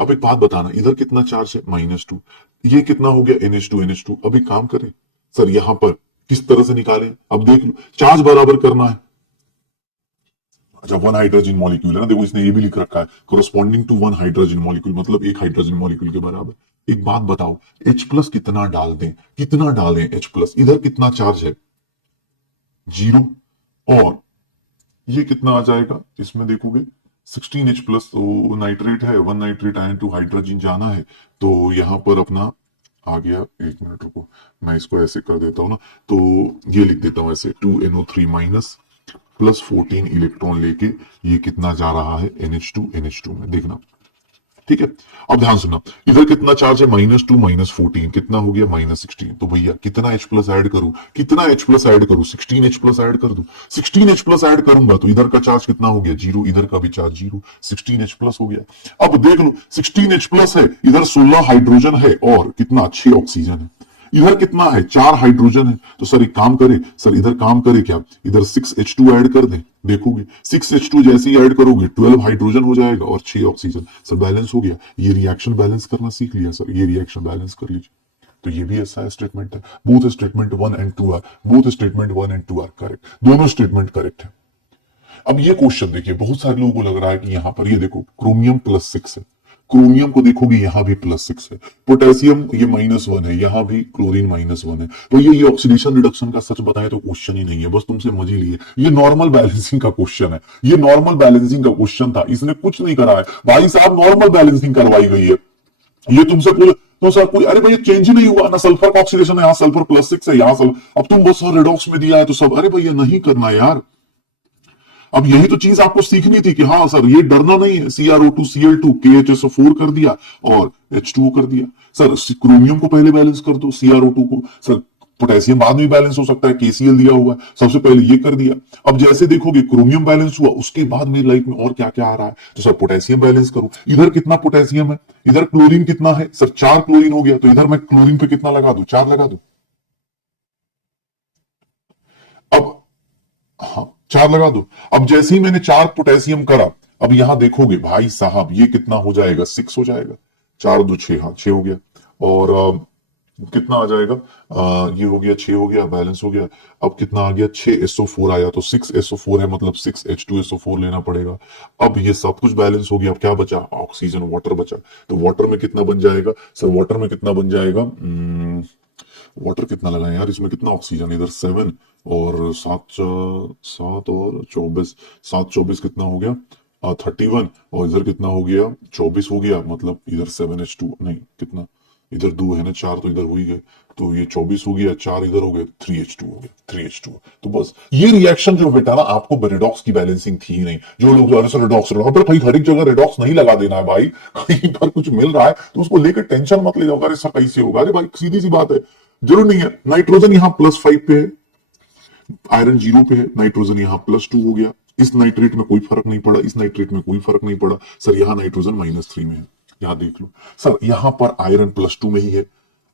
अब एक बात बताना, इधर कितना चार्ज है -2, ये कितना हो गया NH2 अभी काम करें सर यहां पर किस तरह से निकालें, अब देख लो चार्ज बराबर करना है। अच्छा, वन हाइड्रोजन मॉलिक्यूल है ना, देखो इसने ये भी लिख रखा है corresponding to one hydrogen molecule, मतलब एक हाइड्रोजन मॉलिक्यूल के बराबर। एक बात बताओ, H प्लस कितना डाल दें, कितना डालें H प्लस, इधर कितना चार्ज है 0, और ये कितना आ जाएगा इसमें देखोगे 16H प्लस, तो नाइट्रेट है, one nitrate ion to hydrogen जाना है, तो यहां पर अपना आ गया, एक मिनट रुको मैं इसको ऐसे कर देता हूं ना, तो ये लिख देता हूं ऐसे 2NO3 माइनस प्लस 14 इलेक्ट्रॉन लेके ये कितना जा रहा है NH2 में, देखना ठीक है। अब ध्यान सुनना, इधर कितना चार्ज है -2 -14, कितना हो गया -16, तो भैया कितना H प्लस ऐड करूं, कितना H प्लस ऐड करूं, 16H प्लस ऐड कर दूं, 16H प्लस ऐड करूंगा तो इधर का चार्ज कितना हो गया 0, इधर का भी चार्ज 0, 16H प्लस हो गया। अब देख लो 16H प्लस है, इधर 16 हाइड्रोजन है और कितना 6 ऑक्सीजन है, इधर कितना है 4 हाइड्रोजन है, तो सर एक काम करे, सर इधर काम करे क्या, इधर 6H2 ऐड कर दें, देखोगे 6H2 जैसे ही ऐड करोगे 12 हाइड्रोजन हो जाएगा और 6 ऑक्सीजन, सर बैलेंस हो गया। ये रिएक्शन बैलेंस करना सीख लिया सर, ये रिएक्शन बैलेंस कर लीजिए। तो ये भी ऐसा स्टेटमेंट है, both statement 1 and 2 are, both statement 1 and 2 are correct, दोनों स्टेटमेंट करेक्ट है। अब ये क्वेश्चन देखिए, बहुत सारे लोगों को लग रहा है कि यहां पर ये देखो क्रोमियम +6 है, क्रोमियम को देखोगे यहां भी +6 है, पोटेशियम ये -1 है, यहां भी क्लोरीन -1 है, तो ये ऑक्सीडेशन रिडक्शन का सच बताएं तो क्वेश्चन ही नहीं है, बस तुमसे मजे लिए, ये नॉर्मल बैलेंसिंग का क्वेश्चन है, ये नॉर्मल बैलेंसिंग का क्वेश्चन था, इसने कुछ नहीं करा है भाई साहब, नॉर्मल बैलेंसिंग करवाई गई है। ये तुमसे कोई तो सर कोई अरे भाई चेंज ही नहीं हुआ ना, सल्फर का ऑक्सीडेशन है, यहाँ सल्फर +6 है, यहाँ सल्फर, अब तुम बस रेडॉक्स में दिया है तो सब, अरे भैया नहीं करना यार। अब यही तो चीज आपको सीखनी थी कि हाँ सर ये डरना नहीं है, CrO2Cl2 KHSO4 कर दिया और H2O कर दिया, सर क्रोमियम को पहले बैलेंस कर दो, CrO2 को, सर पोटेशियम बाद में बैलेंस हो सकता है, KCl दिया हुआ है, सबसे पहले ये कर दिया। अब जैसे देखोगे क्रोमियम बैलेंस हुआ, उसके बाद मेरी लाइफ में और क्या क्या आ रहा है, तो सर पोटेशियम बैलेंस करूं, इधर कितना पोटेशियम है, इधर क्लोरीन कितना है, सर 4 क्लोरीन हो गया, तो इधर मैं क्लोरीन पे कितना लगा दूं, 4 लगा दूं। अब हाँ 4 लगा दो। अब जैसे ही मैंने 4 पोटेशियम करा, अब यहां देखोगे भाई साहब ये कितना हो जाएगा 6 हो जाएगा, 4 2 6, हाँ 6 हो गया, और कितना आ जाएगा, ये हो गया 6 हो गया, बैलेंस हो गया। अब कितना आ गया 6SO4 आया, तो 6SO4 है मतलब 6H2SO4 लेना पड़ेगा। अब ये सब कुछ बैलेंस हो गया, अब क्या बचा, ऑक्सीजन वाटर बचा, तो वाटर में कितना बन जाएगा सर, वाटर में कितना बन जाएगा, वाटर कितना लगाए यार, इसमें कितना ऑक्सीजन, इधर 7 और 7 7 और 24, 7 24 कितना हो गया 31, और इधर कितना हो गया 24 हो गया, मतलब इधर 7H2 नहीं, कितना इधर 2 है ना, 4 तो इधर हो ही गए, तो ये 24 हो गया, 4 इधर हो गए, 3H2 हो गया, 3H2। तो बस ये रिएक्शन जो बेटा ना, आपको रेडॉक्स की बैलेंसिंग थी ही नहीं, जो लोग रेडॉक्स रेडॉक्स भाई हर एक जगह रेडॉक्स नहीं लगा देना है भाई, कहीं पर कुछ मिल रहा है तो उसको लेकर टेंशन मत ले जाओ, अरे सब कैसे होगा, अरे भाई सीधी सी बात है, जरूर नहीं है। नाइट्रोजन यहाँ +5 पे है, आयरन 0 पे है, नाइट्रोजन यहाँ +2 हो गया, इस नाइट्रेट में कोई फर्क नहीं पड़ा, इस नाइट्रेट में कोई फर्क नहीं पड़ा, सर यहाँ नाइट्रोजन -3 में है, यहाँ देख लो सर, यहाँ पर आयरन +2 में ही है,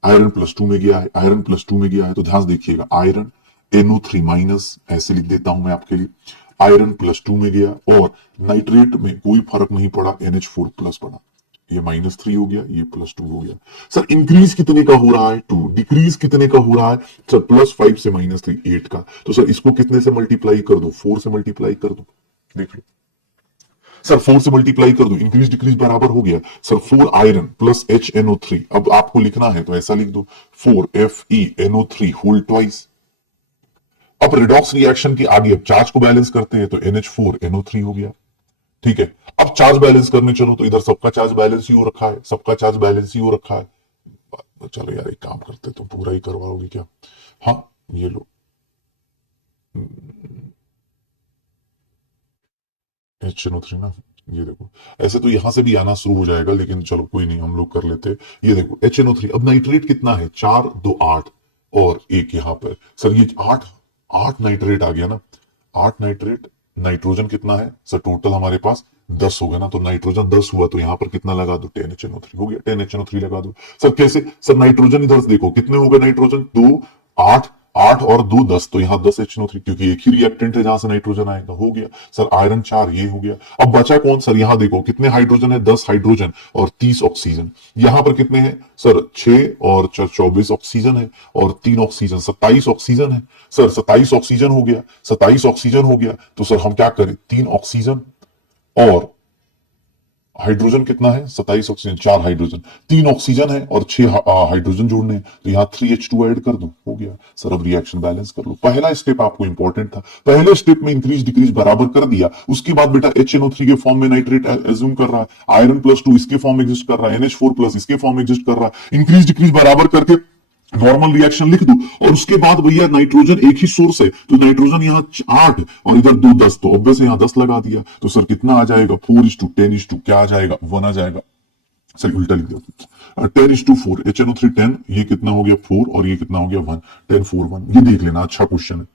आयरन +2 में गया है, आयरन +2 में गया है, तो ध्यान देखिएगा आयरन NO3- ऐसे लिख देता हूं मैं आपके लिए, आयरन +2 में गया और नाइट्रेट में कोई फर्क नहीं पड़ा, NH4+ पड़ा, ये -3 हो गया, ये +2 हो गया। सर इंक्रीज कितने का हो रहा है 2, डिक्रीज कितने का हो रहा है सर, +5 से -3 8 का, तो सर इसको कितने से मल्टीप्लाई कर दो, 4 से मल्टीप्लाई कर दो, देख लो सर 4 से मल्टीप्लाई कर दो, इंक्रीज डिक्रीज बराबर हो गया सर, 4 आयरन प्लस HNO3, अब आपको लिखना है तो ऐसा लिख दो 4 FeNO3 होल ट्वाइस। अब रिडॉक्स रिएक्शन की आगे अब चार्ज को बैलेंस करते हैं, तो NH4NO3 हो गया, ठीक है। अब चार्ज बैलेंस करने चलो, तो इधर सबका चार्ज बैलेंस ही हो रखा है, सबका चार्ज बैलेंस ही हो रखा है, चलो यार एक काम करते तुम पूरा ही करवाओगे क्या, हाँ ये लो HNO3 ना, ये देखो ऐसे तो यहां से भी आना शुरू हो जाएगा, लेकिन चलो कोई नहीं हम लोग कर लेते। ये देखो HNO3, अब नाइट्रेट कितना है 4 2 8 और एक यहां पर, सर ये 8 नाइट्रेट आ गया ना, 8 नाइट्रेट, नाइट्रोजन कितना है सर टोटल हमारे पास 10 हो गया ना, तो नाइट्रोजन 10 हुआ, तो यहां पर कितना लगा दो 10HNO3 हो गया, 10HNO3 लगा दो। सर कैसे सर, नाइट्रोजन इधर देखो कितने हो गए नाइट्रोजन, 2 8 8 और 2 10, तो यहां 10 HNO3, क्योंकि एक ही रिएक्टेंट है जहां से नाइट्रोजन आएगा, हो गया सर। आयरन 4 ये हो गया। अब बचा कौन सर, यहां देखो कितने हाइड्रोजन है, 10 हाइड्रोजन और 30 ऑक्सीजन। यहां पर कितने हैं सर, 6 और 24 ऑक्सीजन है और 3 ऑक्सीजन, 27 ऑक्सीजन है सर। 27 ऑक्सीजन हो गया, 27 ऑक्सीजन हो गया। तो सर हम क्या करें, 3 ऑक्सीजन और हाइड्रोजन कितना है, 27 ऑक्सीजन, 4 हाइड्रोजन, 3 ऑक्सीजन है और 6 हाइड्रोजन जोड़ने हैं, तो यहां 3H2 ऐड कर दो, हो गया सर। अब रिएक्शन बैलेंस कर लो। पहला स्टेप आपको इंपॉर्टेंट था, पहले स्टेप में इंक्रीज डिक्रीज बराबर कर दिया, उसके बाद बेटा HNO3 के फॉर्म में नाइट्रेट एज्यूम कर रहा है, आयरन +2 इसके फॉर्म में एग्जिस्ट कर रहा है, NH4+ इसके फॉर्म में एग्जिस्ट कर रहा है, इंक्रीज डिक्रीज बराबर करके नॉर्मल रिएक्शन लिख दो। और उसके बाद भैया नाइट्रोजन एक ही सोर्स है, तो नाइट्रोजन यहाँ 8 और इधर 2 10, तो ऑब्वियस यहाँ 10 लगा दिया। तो सर कितना आ जाएगा, 4:10 क्या आ जाएगा, 1 आ जाएगा। सर उल्टा लिख दो, 10:4, HNO3 10, ये कितना हो गया 4 और ये कितना हो गया 1, 10 4 1। ये देख लेना, अच्छा क्वेश्चन है।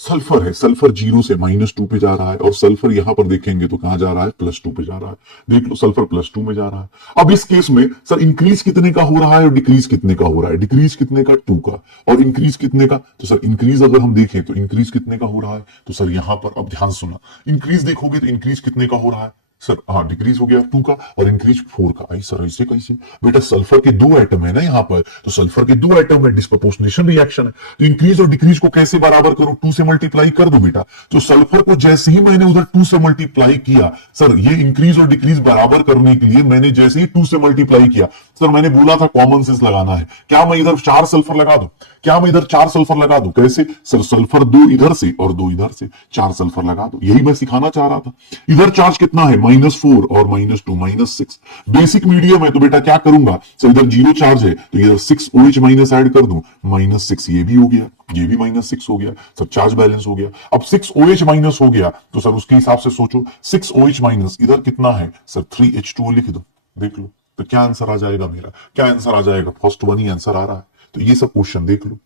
सल्फर है, सल्फर 0 से -2 पे जा रहा है, और सल्फर यहां पर देखेंगे तो कहां जा रहा है, +2 पे जा रहा है। देख लो सल्फर +2 में जा रहा है। अब इस केस में सर इंक्रीज कितने का हो रहा है और डिक्रीज कितने का हो रहा है, डिक्रीज कितने का 2 का और इंक्रीज कितने का। तो सर इंक्रीज अगर हम देखें तो इंक्रीज कितने का हो रहा है, तो सर यहां पर अब ध्यान सुना, इंक्रीज देखोगे तो इंक्रीज कितने का हो रहा है सर, हाँ डिक्रीज हो गया 2 का और इंक्रीज 4 का। आई सर ऐसे कैसे, बेटा सल्फर के 2 एटम है ना यहाँ पर, तो सल्फर के 2 एटम है, डिस्प्रोपोर्शनेशन रिएक्शन है, तो इंक्रीज और डिक्रीज को कैसे बराबर करो, 2 से मल्टीप्लाई कर दो बेटा। तो सल्फर को जैसे ही मैंने उधर 2 से मल्टीप्लाई किया सर, ये इंक्रीज और डिक्रीज बराबर करने के लिए मैंने जैसे ही 2 से मल्टीप्लाई किया सर, मैंने बोला था कॉमन सेंस लगाना है। क्या मैं इधर 4 सल्फर लगा दूं, क्या मैं इधर 4 सल्फर लगा दूं, कैसे सर, सल्फर 2 इधर से और 2 इधर से, 4 सल्फर लगा दो, यही मैं सिखाना चाह रहा था। इधर चार्ज कितना है, -4 और -2 -6, बेसिक मीडियम है, तो बेटा क्या करूंगा सर, इधर 0 चार्ज है तो इधर 6 OH- ऐड कर दूं, -6, ये भी हो गया, ये भी -6 हो गया सर, चार्ज बैलेंस हो गया। अब 6 OH- हो गया, तो सर उसके हिसाब से सोचो, 6 OH- इधर कितना है सर, 3H2O लिख दो, देख लो तो क्या आंसर आ जाएगा मेरा, क्या आंसर आ जाएगा, फर्स्ट वन ही आंसर आ रहा है। तो ये सब क्वेश्चन देख लो।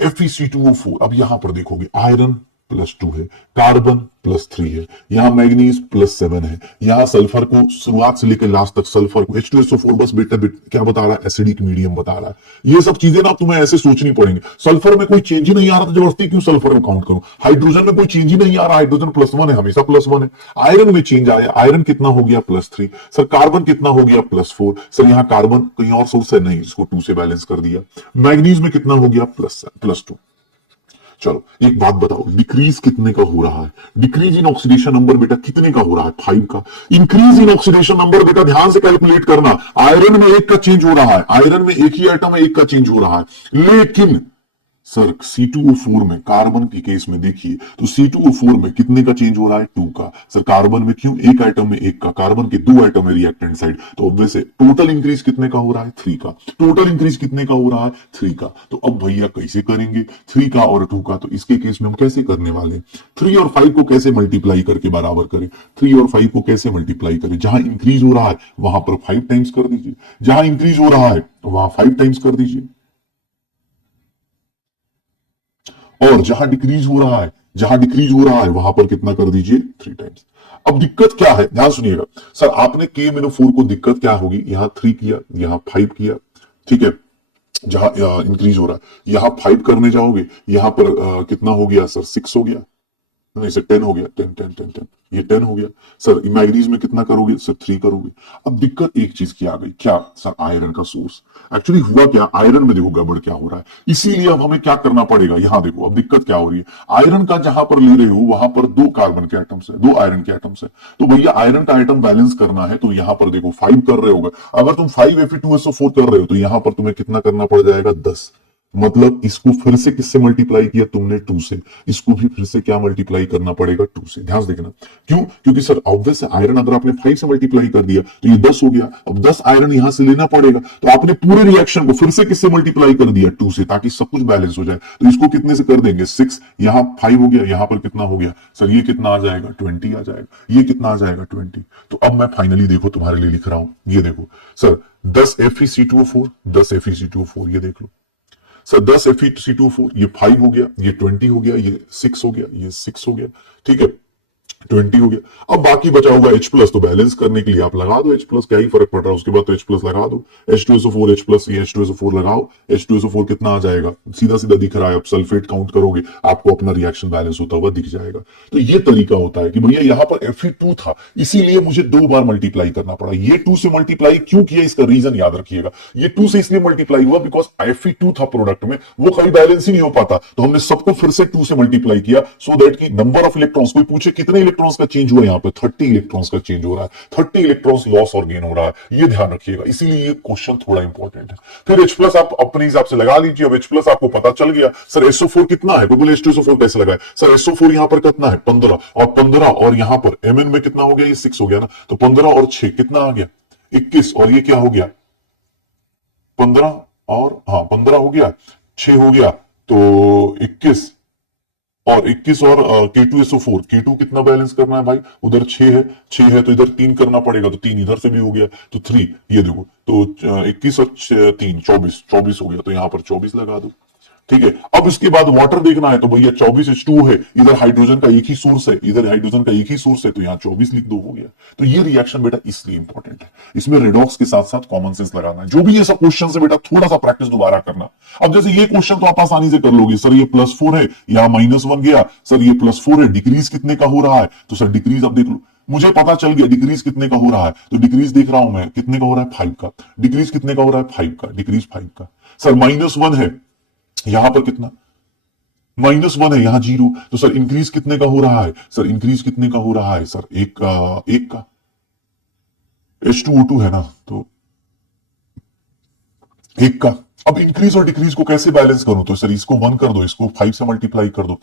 FeC2O4, अब यहां पर देखोगे आयरन +2 है, कार्बन +3 है, यहां मैग्नीज +7 है, यहां सल्फर को शुरुआत से लेकर लास्ट तक सल्फर को H2SO4 बस बेटा क्या बता रहा है, एसिडिक मीडियम बता रहा है। ये सब चीजें ना तुम्हें ऐसे सोचनी पड़ेंगी। सल्फर में कोई चेंज ही नहीं आ रहा, तो जबरदस्ती क्यों सल्फर में काउंट करूं। हाइड्रोजन में कोई चेंज ही नहीं आ रहा, हाइड्रोजन +1 है, हमेशा +1 है। आयरन में चेंज आया, आयरन कितना हो गया +3 सर, कार्बन कितना हो गया +4 सर, यहां कार्बन कहीं और सोर्स है नहीं, इसको 2 से बैलेंस कर दिया। मैग्नीज में कितना हो गया +2। चलो एक बात बताओ, डिक्रीज कितने का हो रहा है, डिक्रीज इन ऑक्सीडेशन नंबर बेटा कितने का हो रहा है, 5 का। इंक्रीज इन ऑक्सीडेशन नंबर बेटा ध्यान से कैलकुलेट करना, आयरन में 1 का चेंज हो रहा है, आयरन में एक ही एटम है, 1 का चेंज हो रहा है, लेकिन सर C2O4 में, कार्बन के केस में देखिए तो C2O4 में कितने का चेंज हो रहा है, 2 का सर। कार्बन में क्यों, एक आइटम में 1 का, कार्बन के 2 आइटम है रिएक्टेंट साइड, तो ऑब्वियस है टोटल इंक्रीज कितने का हो रहा है, 3 का। टोटल इंक्रीज कितने का हो रहा है, 3 का। तो अब भैया कैसे करेंगे 3 का और 2 का, तो इसके केस में हम कैसे करने वाले हैं, 3 और 5 को कैसे मल्टीप्लाई करके बराबर करें, 3 और 5 को कैसे मल्टीप्लाई करें, जहां इंक्रीज हो रहा है वहां पर 5 टाइम्स कर दीजिए, जहां इंक्रीज हो रहा है वहां 5 टाइम्स कर दीजिए, और जहां डिक्रीज हो रहा है, जहां डिक्रीज हो रहा है वहां पर कितना कर दीजिए, 3 टाइम्स। अब दिक्कत क्या है, ध्यान सुनिएगा सर, आपने K-4 को दिक्कत क्या होगी, यहां 3 किया, यहां 5 किया, ठीक है, जहां इंक्रीज हो रहा है यहां 5 करने जाओगे, यहां पर कितना हो गया सर, 6 हो गया, नहीं सर 10 हो गया, 10 10 10 10, ये 10 हो गया सर। मैग्नीज में कितना करोगे सर, 3 करोगे। अब दिक्कत एक चीज की आ गई, क्या सर, आयरन का सोर्स। एक्चुअली हुआ क्या, आयरन में देखो गड़बड़ क्या हो रहा है, इसीलिए अब हमें क्या करना पड़ेगा, यहां देखो अब दिक्कत क्या हो रही है, आयरन का जहां पर ले रहे हो वहां पर 2 कार्बन के एटम्स है, 2 आयरन के एटम्स है, तो भैया आयरन का आइटम बैलेंस करना है, तो यहां पर देखो 5 कर रहे होगा, अगर तुम 5 Fe2SO4 कर रहे हो तो यहां पर तुम्हें कितना करना पड़ जाएगा, 10। मतलब इसको फिर से किससे मल्टीप्लाई किया तुमने, 2 से, इसको भी फिर से क्या मल्टीप्लाई करना पड़ेगा, 2 से। ध्यान देखना, क्यों, क्योंकि सर ऑब्वियस है आयरन अगर आपने 5 से मल्टीप्लाई कर दिया तो ये 10 हो गया, अब 10 आयरन यहां से लेना पड़ेगा, तो आपने पूरे रिएक्शन को फिर से किससे मल्टीप्लाई कर दिया, 2 से, ताकि सब कुछ बैलेंस हो जाए। तो इसको कितने से कर देंगे, 6, यहां 5 हो गया, यहां पर कितना हो गया सर, ये कितना आ जाएगा, 20 आ जाएगा, ये कितना आ जाएगा, 20। तो अब मैं फाइनली देखो तुम्हारे लिए लिख रहा हूं, ये देखो सर 10 FeC2O4, 10 FeC2O4, ये देख लो सर, 10 FeC2O4, ये 5 हो गया, ये 20 हो गया, ये 6 हो गया, ये 6 हो गया, ठीक है। 20 हो गया। अब बाकी बचा हुआ H प्लस, तो बैलेंस करने के लिए आप लगा दो H प्लस, क्या ही फर्क पड़ रहा है, उसके बाद तो H प्लस लगा दो। H2SO4 H प्लस, ये H2SO4 लगाओ, H2SO4 कितना आ जाएगा, सीधा सीधा दिख रहा है, आप सल्फेट काउंट करोगे आपको अपना रिएक्शन बैलेंस होता हुआ दिख जाएगा। तो ये तरीका होता है कि भैया यहाँ पर Fe2 था, इसीलिए मुझे 2 बार मल्टीप्लाई करना पड़ा। ये 2 से मल्टीप्लाई क्यों किया, इसका रीजन याद रखिएगा। ये 2 से इसलिए मल्टीप्लाई हुआ बिकॉज Fe2 था प्रोडक्ट में, वो कभी बैलेंस ही नहीं हो पाता, तो हमने सबको फिर से 2 से मल्टीप्लाई किया, सो दैट की नंबर ऑफ इलेक्ट्रॉन्स, कोई पूछे कितने इलेक्ट्रॉन्स का चेंज हुआ, यहाँ पे 30 इलेक्ट्रॉन्स का चेंज हो रहा है, 30 इलेक्ट्रॉन्स लॉस और गेन हो रहा है, ये ध्यान रखिएगा, इसीलिए ये क्वेश्चन थोड़ा इंपॉर्टेंट है। फिर H प्लस आप अपने हिसाब से लगा लीजिए। अब H प्लस आपको पता चल गया, सर SO4 कितना है, बोले H2SO4 कैसे लगाए, सर SO4 यहाँ पर कितना है 15, और 15 और यहाँ पर Mn में कितना हो गया, ये 6 हो गया ना, तो 15 और 6 कितना आ गया 21, और ये क्या हो गया 15 और, हाँ 15 हो गया, 6 हो गया, तो 21, और 21 और K2SO4, K2 कितना बैलेंस करना है भाई, उधर 6 है, 6 है तो इधर 3 करना पड़ेगा, तो 3 इधर से भी हो गया, तो 3, ये देखो, तो 21 और 3 24, 24 हो गया, तो यहां पर 24 लगा दो। ठीक है, अब इसके बाद वाटर देखना है, तो भैया 24 H2O है, इधर हाइड्रोजन का एक ही सोर्स है, इधर हाइड्रोजन का एक ही सोर्स है, तो यहाँ 24 लिख दो, हो गया। तो ये रिएक्शन बेटा इसलिए इंपॉर्टेंट है, इसमें रेडॉक्स के साथ साथ कॉमन सेंस लगाना है। जो भी ये सब क्वेश्चन है बेटा थोड़ा सा प्रैक्टिस दोबारा करना। अब जैसे ये क्वेश्चन तो आप आसानी से कर लोगे, सर ये +4 है, यहाँ -1 गया, सर ये +4 है, डिक्रीज कितने का हो रहा है, तो सर डिक्रीज अब देख लो, मुझे पता चल गया डिक्रीज कितने का हो रहा है, तो डिक्रीज देख रहा हूं मैं, कितने का हो रहा है 5 का, डिक्रीज कितने का हो रहा है 5 का, डिक्रीज 5 का। सर -1 है, यहां पर कितना -1 है, यहां 0, तो सर इंक्रीज कितने का हो रहा है, सर इंक्रीज कितने का हो रहा है, सर एक का H2O2 है ना, तो 1 का। अब इंक्रीज और डिक्रीज को कैसे बैलेंस करूं, तो सर इसको 1 कर दो, इसको 5 से मल्टीप्लाई कर दो।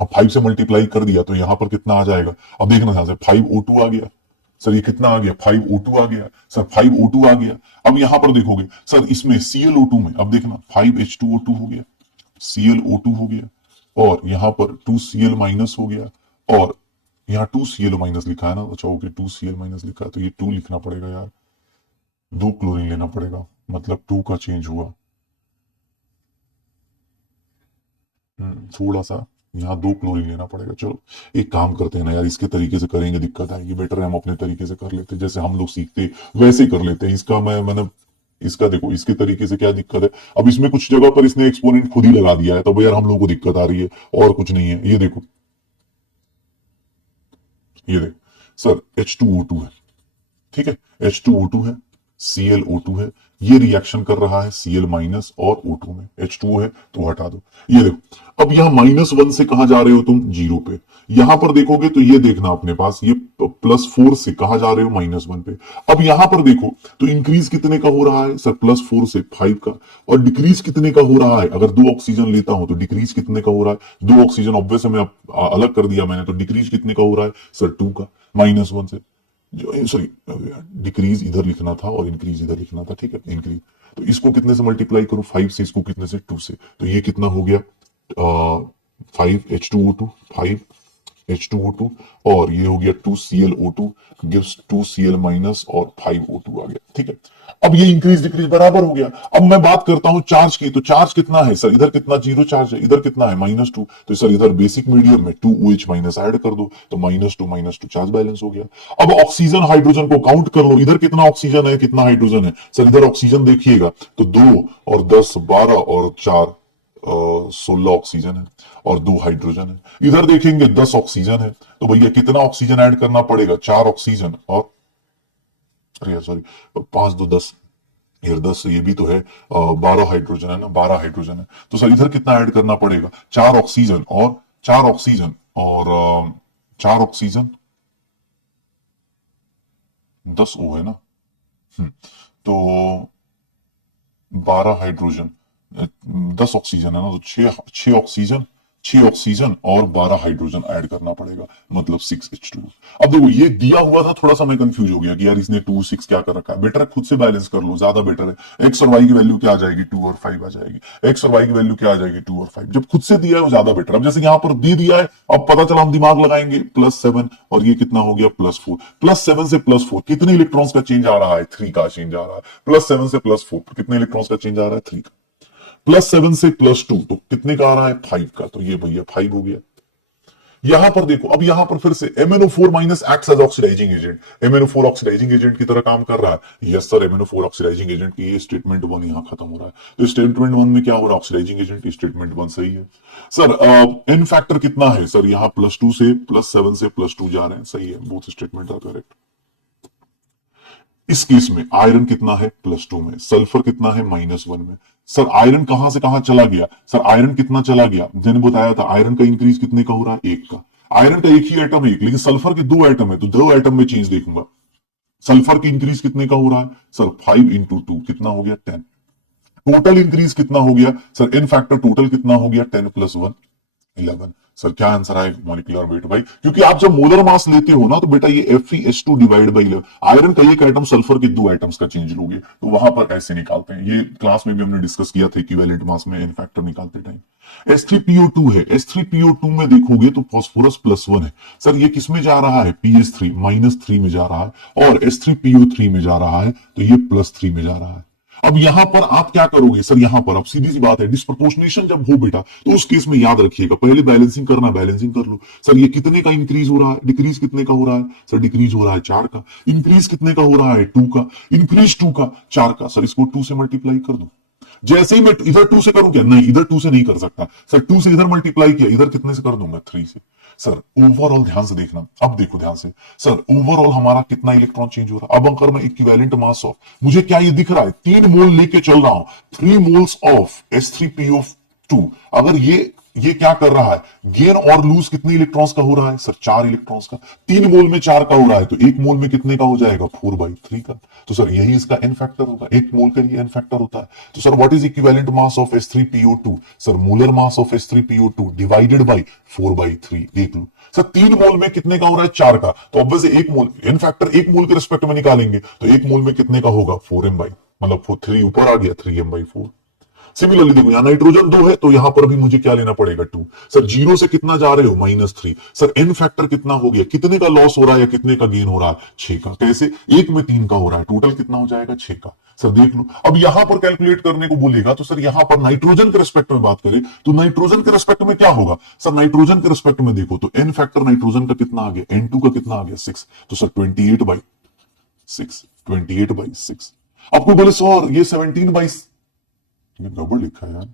अब 5 से मल्टीप्लाई कर दिया तो यहां पर कितना आ जाएगा, अब देखना ध्यान से, 5O2 आ गया, सर ये कितना आ गया 5O2 आ गया, सर 5O2 आ गया। अब यहां पर देखोगे सर इसमें ClO2 में, अब देखना 5H2O2 हो गया, ClO2 हो गया, और यहां पर 2Cl माइनस हो गया, और यहाँ 2Cl माइनस लिखा है ना, अच्छा ओके 2Cl माइनस लिखा है, तो ये 2 लिखना पड़ेगा यार, 2 क्लोरीन लेना पड़ेगा, मतलब 2 का चेंज हुआ, थोड़ा सा यहाँ 2 क्लोरीन लेना पड़ेगा। चलो एक काम करते हैं ना यार, इसके तरीके से करेंगे दिक्कत आएगी, बेटर है हम अपने तरीके से कर लेते, जैसे हम लोग सीखते वैसे ही कर लेते हैं। इसका मैंने इसका देखो, इसके तरीके से क्या दिक्कत है, अब इसमें कुछ जगह पर इसने एक्सपोनेंट खुद ही लगा दिया है, तो यार हम लोग को दिक्कत आ रही है, और कुछ नहीं है। ये देखो, ये देखो सर H2O2 है, ठीक है, H2O2 है, ClO2 है, ये रिएक्शन कर रहा है Cl माइनस और O2 में, H2O है तो हटा दो। ये देखो, अब यहां -1 से कहां जा रहे हो तुम, 0 पे, यहां पर देखोगे तो ये देखना अपने पास, ये +4 से कहां जा रहे हो, -1 पे। अब यहां पर देखो तो इंक्रीज कितने का हो रहा है, सर +4 से 5 का, और डिक्रीज कितने का हो रहा है, अगर 2 ऑक्सीजन लेता हूं तो डिक्रीज कितने का हो रहा है, 2 ऑक्सीजन ऑब्वियस में अलग कर दिया मैंने, तो डिक्रीज कितने का हो रहा है, सर 2 का, -1 से, सॉरी डिक्रीज इधर लिखना था और इंक्रीज इधर लिखना था, ठीक है, इंक्रीज। तो इसको कितने से मल्टीप्लाई करूं, 5 से, इसको कितने से, 2 से, तो ये कितना हो गया 5H2O2, 5H2O2, और ये हो गया 2ClO2 गिव्स 2Cl माइनस और 5O2 आ गया, ठीक है। अब ये इंक्रीज डिक्रीज बराबर हो गया। अब मैं बात करता हूं चार्ज की, तो चार्ज कितना है सर, इधर कितना 0 चार्ज है, इधर कितना है -2, तो सर इधर बेसिक मीडियम में 2OH माइनस ऐड कर दो, तो -2 चार्ज बैलेंस हो गया। अब ऑक्सीजन हाइड्रोजन को काउंट कर लो, इधर कितना ऑक्सीजन है, कितना हाइड्रोजन है, सर इधर ऑक्सीजन देखिएगा तो 2 और 10 12 और 4 16 ऑक्सीजन है, और 2 हाइड्रोजन है। इधर देखेंगे 10 ऑक्सीजन है, तो भैया कितना ऑक्सीजन ऐड करना पड़ेगा, 4 ऑक्सीजन और अरे सॉरी 5 2 10, यार 10 ये भी तो है, 12 हाइड्रोजन है ना, 12 हाइड्रोजन है, तो सर इधर कितना ऐड करना पड़ेगा, 4 ऑक्सीजन और 4 ऑक्सीजन और 4 ऑक्सीजन 10 O है ना, तो 12 हाइड्रोजन 10 ऑक्सीजन है ना, तो 6 ऑक्सीजन और 12 हाइड्रोजन ऐड करना पड़ेगा, मतलब 6H2। अब देखो ये दिया हुआ था, थोड़ा सा मैं कंफ्यूज हो गया कि यार इसने 2 6 क्या कर रखा है, बेटर है खुद से बैलेंस कर लो, ज्यादा बेटर है। एक्स और वाई की वैल्यू क्या आ जाएगी, 2 और 5 आ जाएगी, एक्स और वाई की वैल्यू क्या आ जाएगी, 2 और 5। जब खुद से दिया है वो ज्यादा बेटर। अब जैसे यहाँ पर दे दिया है, अब पता चला हम दिमाग लगाएंगे, +7 और ये कितना हो गया +4, +7 से +4 कितने इलेक्ट्रॉन्स का चेंज आ रहा है, 3 का चेंज आ रहा है, +7 से +4 कितने इलेक्ट्रॉन्स का चेंज आ रहा है, 3 का, +7 से +2 तो कितने का आ रहा है, 5 का, तो ये भैया 5 हो गया। यहां पर देखो, अब यहां पर फिर से MnO4 minus acts as oxidising agent, MnO4 oxidising agent की तरह काम कर रहा है। Yes sir, MnO4 oxidising agent की, ये स्टेटमेंट 1 यहां खत्म हो रहा है। तो स्टेटमेंट 1 में क्या हो रहा है, ऑक्सीडाइजिंग एजेंट, स्टेटमेंट 1 सही है। सर एन फैक्टर कितना है, सर यहां +2 से +7 से +2 जा रहे हैं, सही है, बोथ स्टेटमेंट आर करेक्ट। इस केस में आयरन कितना है, +2 में, सल्फर कितना है, -1 में। सर आयरन कहां से कहां चला गया, सर आयरन कितना चला गया, मैंने बताया था आयरन का इंक्रीज कितने का हो रहा है, 1 का। आयरन का एक ही एटम है, लेकिन सल्फर के 2 एटम है, तो 2 एटम में चेंज देखूंगा। सल्फर की इंक्रीज कितने का हो रहा है, सर 5 इंटू 2 कितना हो गया, 10। टोटल इंक्रीज कितना हो गया, सर इन फैक्टर टोटल कितना हो गया, 10 + 1 11। सर क्या आंसर आएगा, मॉलिक्यूलर वेट भाई, क्योंकि आप जब मोलर मास लेते हो ना तो बेटा ये Fe2 डिवाइड बाई 11, आयरन का एक एटम सल्फर के 2 एटम्स का चेंज लोगे, तो वहां पर ऐसे निकालते हैं। ये क्लास में भी हमने डिस्कस किया था इक्विवेलेंट मास में इन फैक्टर निकालते टाइम। S3PO2 है, S3PO2 में देखोगे तो फॉस्फोरस +1 है। सर ये किस में जा रहा है, PS3 -3 में जा रहा है, और S3PO3 में जा रहा है, तो ये +3 में जा रहा है। अब यहां पर आप क्या करोगे, सर यहां पर अब सीधी सी बात है, डिस्प्रपोर्शनेशन जब हो बेटा, तो उस केस में याद रखिएगा, पहले बैलेंसिंग करना, बैलेंसिंग कर लो। सर ये कितने का इंक्रीज हो रहा है, डिक्रीज कितने का हो रहा है, सर डिक्रीज हो रहा है 4 का। इंक्रीज कितने का हो रहा है, 2 का। इंक्रीज 2 का, 4 का। सर इसको 2 से मल्टीप्लाई कर दो। जैसे ही मैं इधर 2 से करूं क्या, नहीं इधर 2 से नहीं कर सकता सर, 2 से इधर मल्टीप्लाई किया, इधर कितने से कर दूंगा, 3 से। सर ओवरऑल ध्यान से देखना, अब देखो ध्यान से, सर ओवरऑल हमारा कितना इलेक्ट्रॉन चेंज हो रहा है। अब अगर मैं इक्विवेलेंट मास ऑफ, मुझे क्या ये दिख रहा है, 3 मोल लेके चल रहा हूं, 3 मोल्स ऑफ S3PO2, अगर ये क्या कर रहा है, गेन और लूज कितने इलेक्ट्रॉन्स का हो रहा है, सर 4 इलेक्ट्रॉन्स का। 3 मोल में 4 का हो रहा है, तो 1 मोल में कितने का हो जाएगा, 4/3 का। तो सर यही इसका एन फैक्टर होगा, 1 मोल का ये एन फैक्टर होता है। तो sir what is equivalent mass of S3PO2, sir molar mass of S3PO2 divided by 4/3, देख लो। सर 3 मोल में कितने का हो रहा है, 4 का, तो ऑब्वियसली 1 मोल, एन फैक्टर 1 मोल के रिस्पेक्ट में निकालेंगे, तो 1 मोल में कितने का होगा, 4m, मतलब 3 ऊपर आ गया, 3m/4। सिमिलरली देखो यहाँ नाइट्रोजन 2 है, तो यहां पर भी मुझे क्या लेना पड़ेगा, 2। सर 0 से कितना जा रहे हो, -3। सर एन फैक्टर कितना हो गया, कितने का लॉस हो रहा है या कितने का गेन हो रहा है, 6 का। कैसे, 1 में 3 का हो रहा है, टोटल कितना हो जाएगा, 6 का। सर देख लो, अब यहां पर कैलकुलेट करने को बोलेगा, तो सर यहां पर नाइट्रोजन के रिस्पेक्ट में बात करें, तो नाइट्रोजन के रिस्पेक्ट में क्या होगा, सर नाइट्रोजन के रिस्पेक्ट में देखो तो एन फैक्टर नाइट्रोजन का कितना आ गया, N2 का कितना आ गया, 6। तो सर 28/6, 28/6। आपको बोले सर ये 17/6, गड़बड़ लिखा है यार,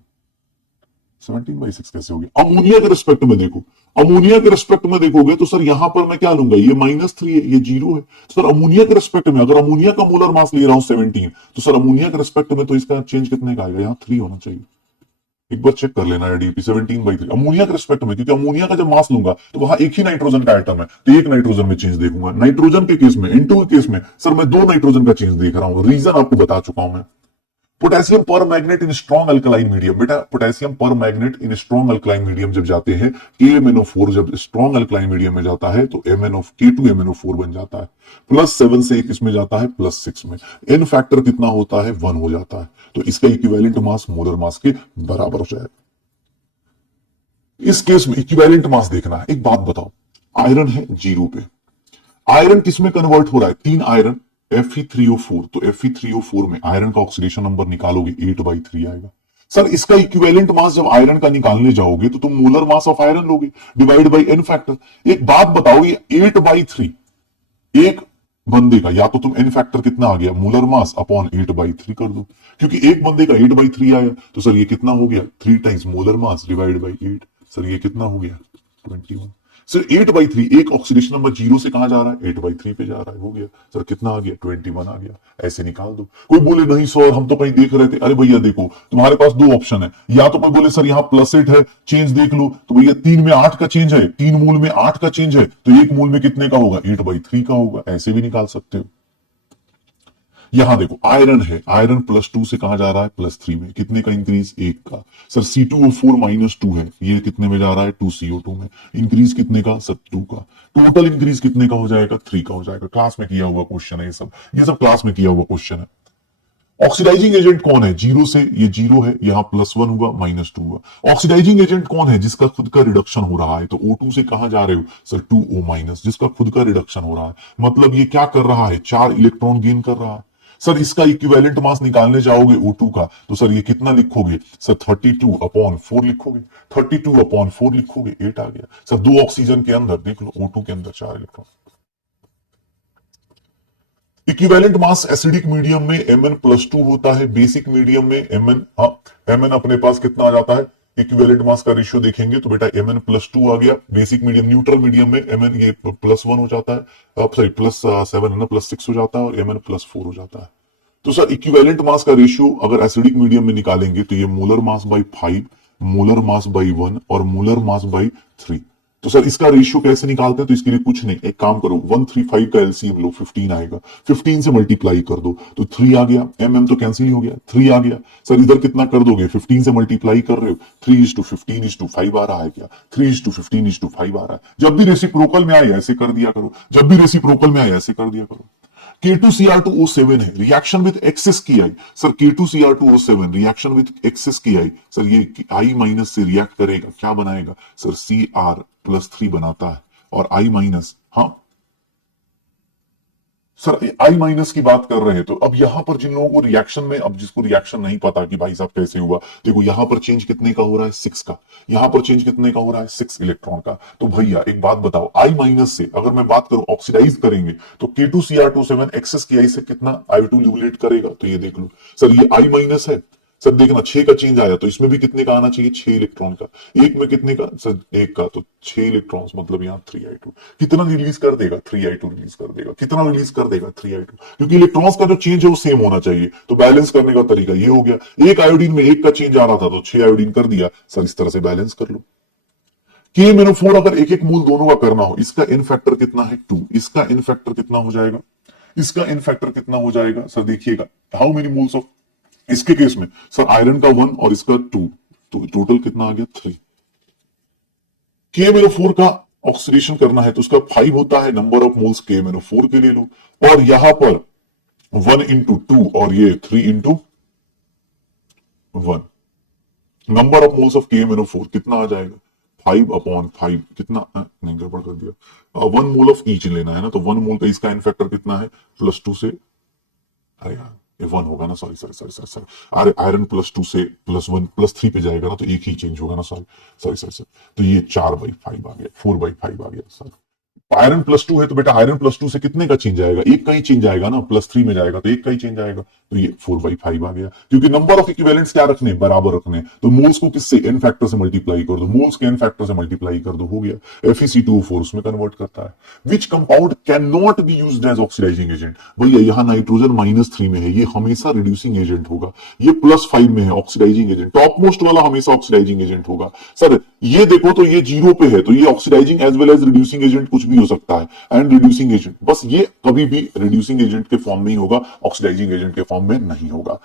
17/6 कैसे हो गया। अमोनिया के रिस्पेक्ट में देखो, अमोनिया के रिस्पेक्ट में देखोगे तो सर यहां पर मैं क्या लूंगा, ये -3 है, ये 0 है। तो सर अमोनिया के रिस्पेक्ट में, अगर अमोनिया का मोलर मास ले रहा हूं 17, तो सर अमोनिया के रिस्पेक्ट में तो इसका चेंज कितने का आएगा, यहाँ 3 होना चाहिए। एक बार चेक कर लेना है डीपी, 17/3 अमोनिया के रिस्पेक्ट में, क्योंकि अमोनिया का जब मास लूंगा तो वहां एक ही नाइट्रोजन का आइटम है, तो एक नाइट्रोजन में चेंज देखूंगा। नाइट्रोजन के केस में, N2 के केस में सर मैं 2 नाइट्रोजन का चेंज देख रहा हूं, रीजन आपको बता चुका हूं मैं। पोटेशियम पर मैग्नेट इन स्ट्रॉन्ग अल्कलाइन मीडियम, बेटा पोटेशियम पर मैग्नेट इन स्ट्रॉन्ग अल्कलाइन मीडियम जब जाते हैं, KMnO4 जब स्ट्रॉन्ग अल्कलाइन मीडियम में जाता है तो K2MnO4 बन जाता है। +7 से एक इसमें जाता है +6 में, एन फैक्टर कितना होता है, 1 हो जाता है। तो इसका इक्विवेलेंट मास मोलर मास के बराबर हो जाएगा। इस केस में इक्विवेलेंट मास देखना है। एक बात बताओ, आयरन है 0 पे, आयरन किसमें कन्वर्ट हो रहा है, 3 आयरन Fe3O4, तो Fe3O4 में आयरन का ऑक्सीडेशन नंबर निकालोगे 8/3 आएगा। सर इसका इक्विवेलेंट मास जब आयरन का निकालने जाओगे तो तुम मोलर मास ऑफ आयरन लोगे डिवाइड बाई एन फैक्टर। एक बात बताओ, ये 8/3 एक बंदे का, या तो तुम एन फैक्टर कितना आ गया, मोलर मास अपॉन 8/3 कर दो, क्योंकि एक बंदे का 8/3 आया, तो सर ये कितना हो गया, 3 times molar mass divide by 8। Sir ये कितना हो गया, 21। सर 8/3, एक ऑक्सीडेशन नंबर 0 से कहां जा रहा है, 8/3 पे जा रहा है, हो गया। सर कितना आ गया, 21 आ गया। ऐसे निकाल दो। कोई बोले नहीं सर हम तो कहीं देख रहे थे, अरे भैया देखो तुम्हारे पास 2 ऑप्शन है, या तो कोई बोले सर यहाँ +8 है, चेंज देख लो, तो भैया 3 में 8 का चेंज है, 3 मूल में 8 का चेंज है, तो 1 मूल में कितने का होगा, 8/3 का होगा। ऐसे भी निकाल सकते हो। यहां देखो आयरन है, आयरन +2 से कहां जा रहा है, +3 में, कितने का इंक्रीज, 1 का। सर C2O4 -2 है, ये कितने में जा रहा है, 2CO2 में, इंक्रीज कितने का, सर 2 का। टोटल इंक्रीज कितने का हो जाएगा, 3 का हो जाएगा। क्लास में किया हुआ क्वेश्चन है ये सब क्लास में किया हुआ क्वेश्चन है। ऑक्सीडाइजिंग एजेंट कौन है, 0 से, ये 0 है, यहां +1 हुआ, -2 हुआ। ऑक्सीडाइजिंग एजेंट कौन है, जिसका खुद का रिडक्शन हो रहा है, तो O2 से कहां जा रहे हो, सर 2O-, जिसका खुद का रिडक्शन हो रहा है, मतलब ये क्या कर रहा है, 4 इलेक्ट्रॉन गेन कर रहा है। सर इसका इक्विवेलेंट मास निकालने जाओगे O2 का, तो सर ये कितना लिखोगे सर 32/4 लिखोगे, 32/4 लिखोगे, 8 आ गया सर। 2 ऑक्सीजन के अंदर देख लो, O2 के अंदर 4 electron. Equivalent mass acidic medium में Mn+2 होता है, बेसिक मीडियम में Mn, हाँ Mn अपने पास कितना आ जाता है, इक्विवेलेंट मास का रेशियो देखेंगे तो बेटा Mn+2 आ गया। बेसिक मीडियम, न्यूट्रल मीडियम में Mn ये +1 हो जाता है, सॉरी +7 है ना, +6 हो जाता है, और Mn+4 हो जाता है। तो सर इक्विवेलेंट मास का रेशियो अगर एसिडिक मीडियम में निकालेंगे तो ये molar mass by 5, molar mass by 1 और मोलर मास बाई 3। तो सर इसका रेशियो कैसे निकालते हैं, तो इसके लिए कुछ नहीं, एक काम करो 135 का एलसीएम लो, 15 आएगा, 15 से मल्टीप्लाई कर दो तो 3 आ गया, एम तो कैंसिल ही हो गया, 3 आ गया। सर इधर कितना कर दोगे, 15 से मल्टीप्लाई कर रहे हो, 3:15:5 आ रहा है क्या, 3:15:5 आ रहा है। जब भी रेसिप्रोकल में आए ऐसे कर दिया करो, जब भी रेसिप्रोकल में आए ऐसे कर दिया करो। K2Cr2O7 है, reaction with excess K I, sir K2Cr2O7 reaction with excess K I, sir ये I माइनस से रिएक्ट करेगा, क्या बनाएगा सर Cr+3 बनाता है, और I माइनस, हाँ सर I माइनस की बात कर रहे हैं। तो अब यहां पर जिन लोगों को रिएक्शन में, अब जिसको रिएक्शन नहीं पता कि भाई साहब कैसे हुआ, देखो यहां पर चेंज कितने का हो रहा है 6 का, यहां पर चेंज कितने का हो रहा है 6 इलेक्ट्रॉन का। तो भैया एक बात बताओ, I माइनस से अगर मैं बात करूं ऑक्सीडाइज करेंगे तो K2Cr2O7 एक्सेस की आई से कितना I2 ल्यूमिनेट करेगा, तो ये देख लो सर ये I माइनस है। सर देखना 6 का चेंज आया तो इसमें भी कितने का आना चाहिए, 6 इलेक्ट्रॉन का, एक में कितने का सर 1 का, तो 6 इलेक्ट्रॉन्स मतलब यहाँ 3I2 कितना रिलीज कर देगा, 3I2 रिलीज कर देगा, कितना रिलीज कर देगा 3I2, क्योंकि इलेक्ट्रॉन्स का जो चेंज है वो सेम होना चाहिए। तो बैलेंस करने का तरीका ये हो गया, एक आयोडीन में 1 का चेंज आ रहा था तो 6 आयोडीन कर दिया, सर इस तरह से बैलेंस कर लो। KMnO4 अगर एक एक मूल दोनों का करना हो, इसका इन फैक्टर कितना है 2, इसका इन फैक्टर कितना हो जाएगा, इसका इन फैक्टर कितना हो जाएगा सर, देखिएगा हाउ मेनी मोल्स ऑफ, इसके केस में सर आयरन का 1 और इसका 2, तो टोटल कितना आ गया 3। KMnO4 का ऑक्सीडेशन करना है तो उसका 5 होता है, नंबर ऑफ मोल्स KMnO4 के ले लो, और यहां पर 1 into 2 और ये 3 into 1, number of moles of KMnO4 कितना आ जाएगा 5/5, कितना नहीं गड़बड़ कर दिया, 1 मोल ऑफ ईच लेना है ना, तो 1 मोल का इसका इन फैक्टर कितना है +2 से, अरे यार ये 1 होगा ना, सॉरी सॉरी सॉरी सॉरी, अरे आयरन +2 से +1 +3 पे जाएगा ना, तो एक ही चेंज होगा ना, सॉरी सॉरी सॉरी सर, तो ये 4/5 आ गया, 4/5 आ गया सर। आयरन +2 है तो बेटा आयरन +2 से कितने का चेंज आएगा, एक का ही चेंज आएगा ना, +3 में जाएगा तो एक का ही चेंज आएगा, तो ये 4/5 आ गया, क्योंकि नंबर ऑफ इक्विवेलेंट्स क्या रखने, बराबर रखने, तो मोल्स को किससे एन फैक्टर से मल्टीप्लाई कर दो, मोल्स के एन फैक्टर से मल्टीप्लाई कर दो, हो गया। FeC2O4 उसमें कन्वर्ट करता है। Which compound can not be used as oxidising agent, भैया यहाँ नाइट्रोजन -3 में है, ये हमेशा रिड्यूसिंग एजेंट होगा, ये +5 में है ऑक्सीडाइजिंग एजेंट, टॉप मोस्ट वाला हमेशा ऑक्सीडाइजिंग एजेंट होगा। सर ये देखो तो ये 0 पे है, तो ये oxidising as well as reducing agent कुछ भी हो सकता है, एंड रिड्यूसिंग एजेंट, बस ये कभी भी रिड्यूसिंग एजेंट के फॉर्म में ही होगा, ऑक्सीडाइजिंग एजेंट के फॉर्म में नहीं होगा।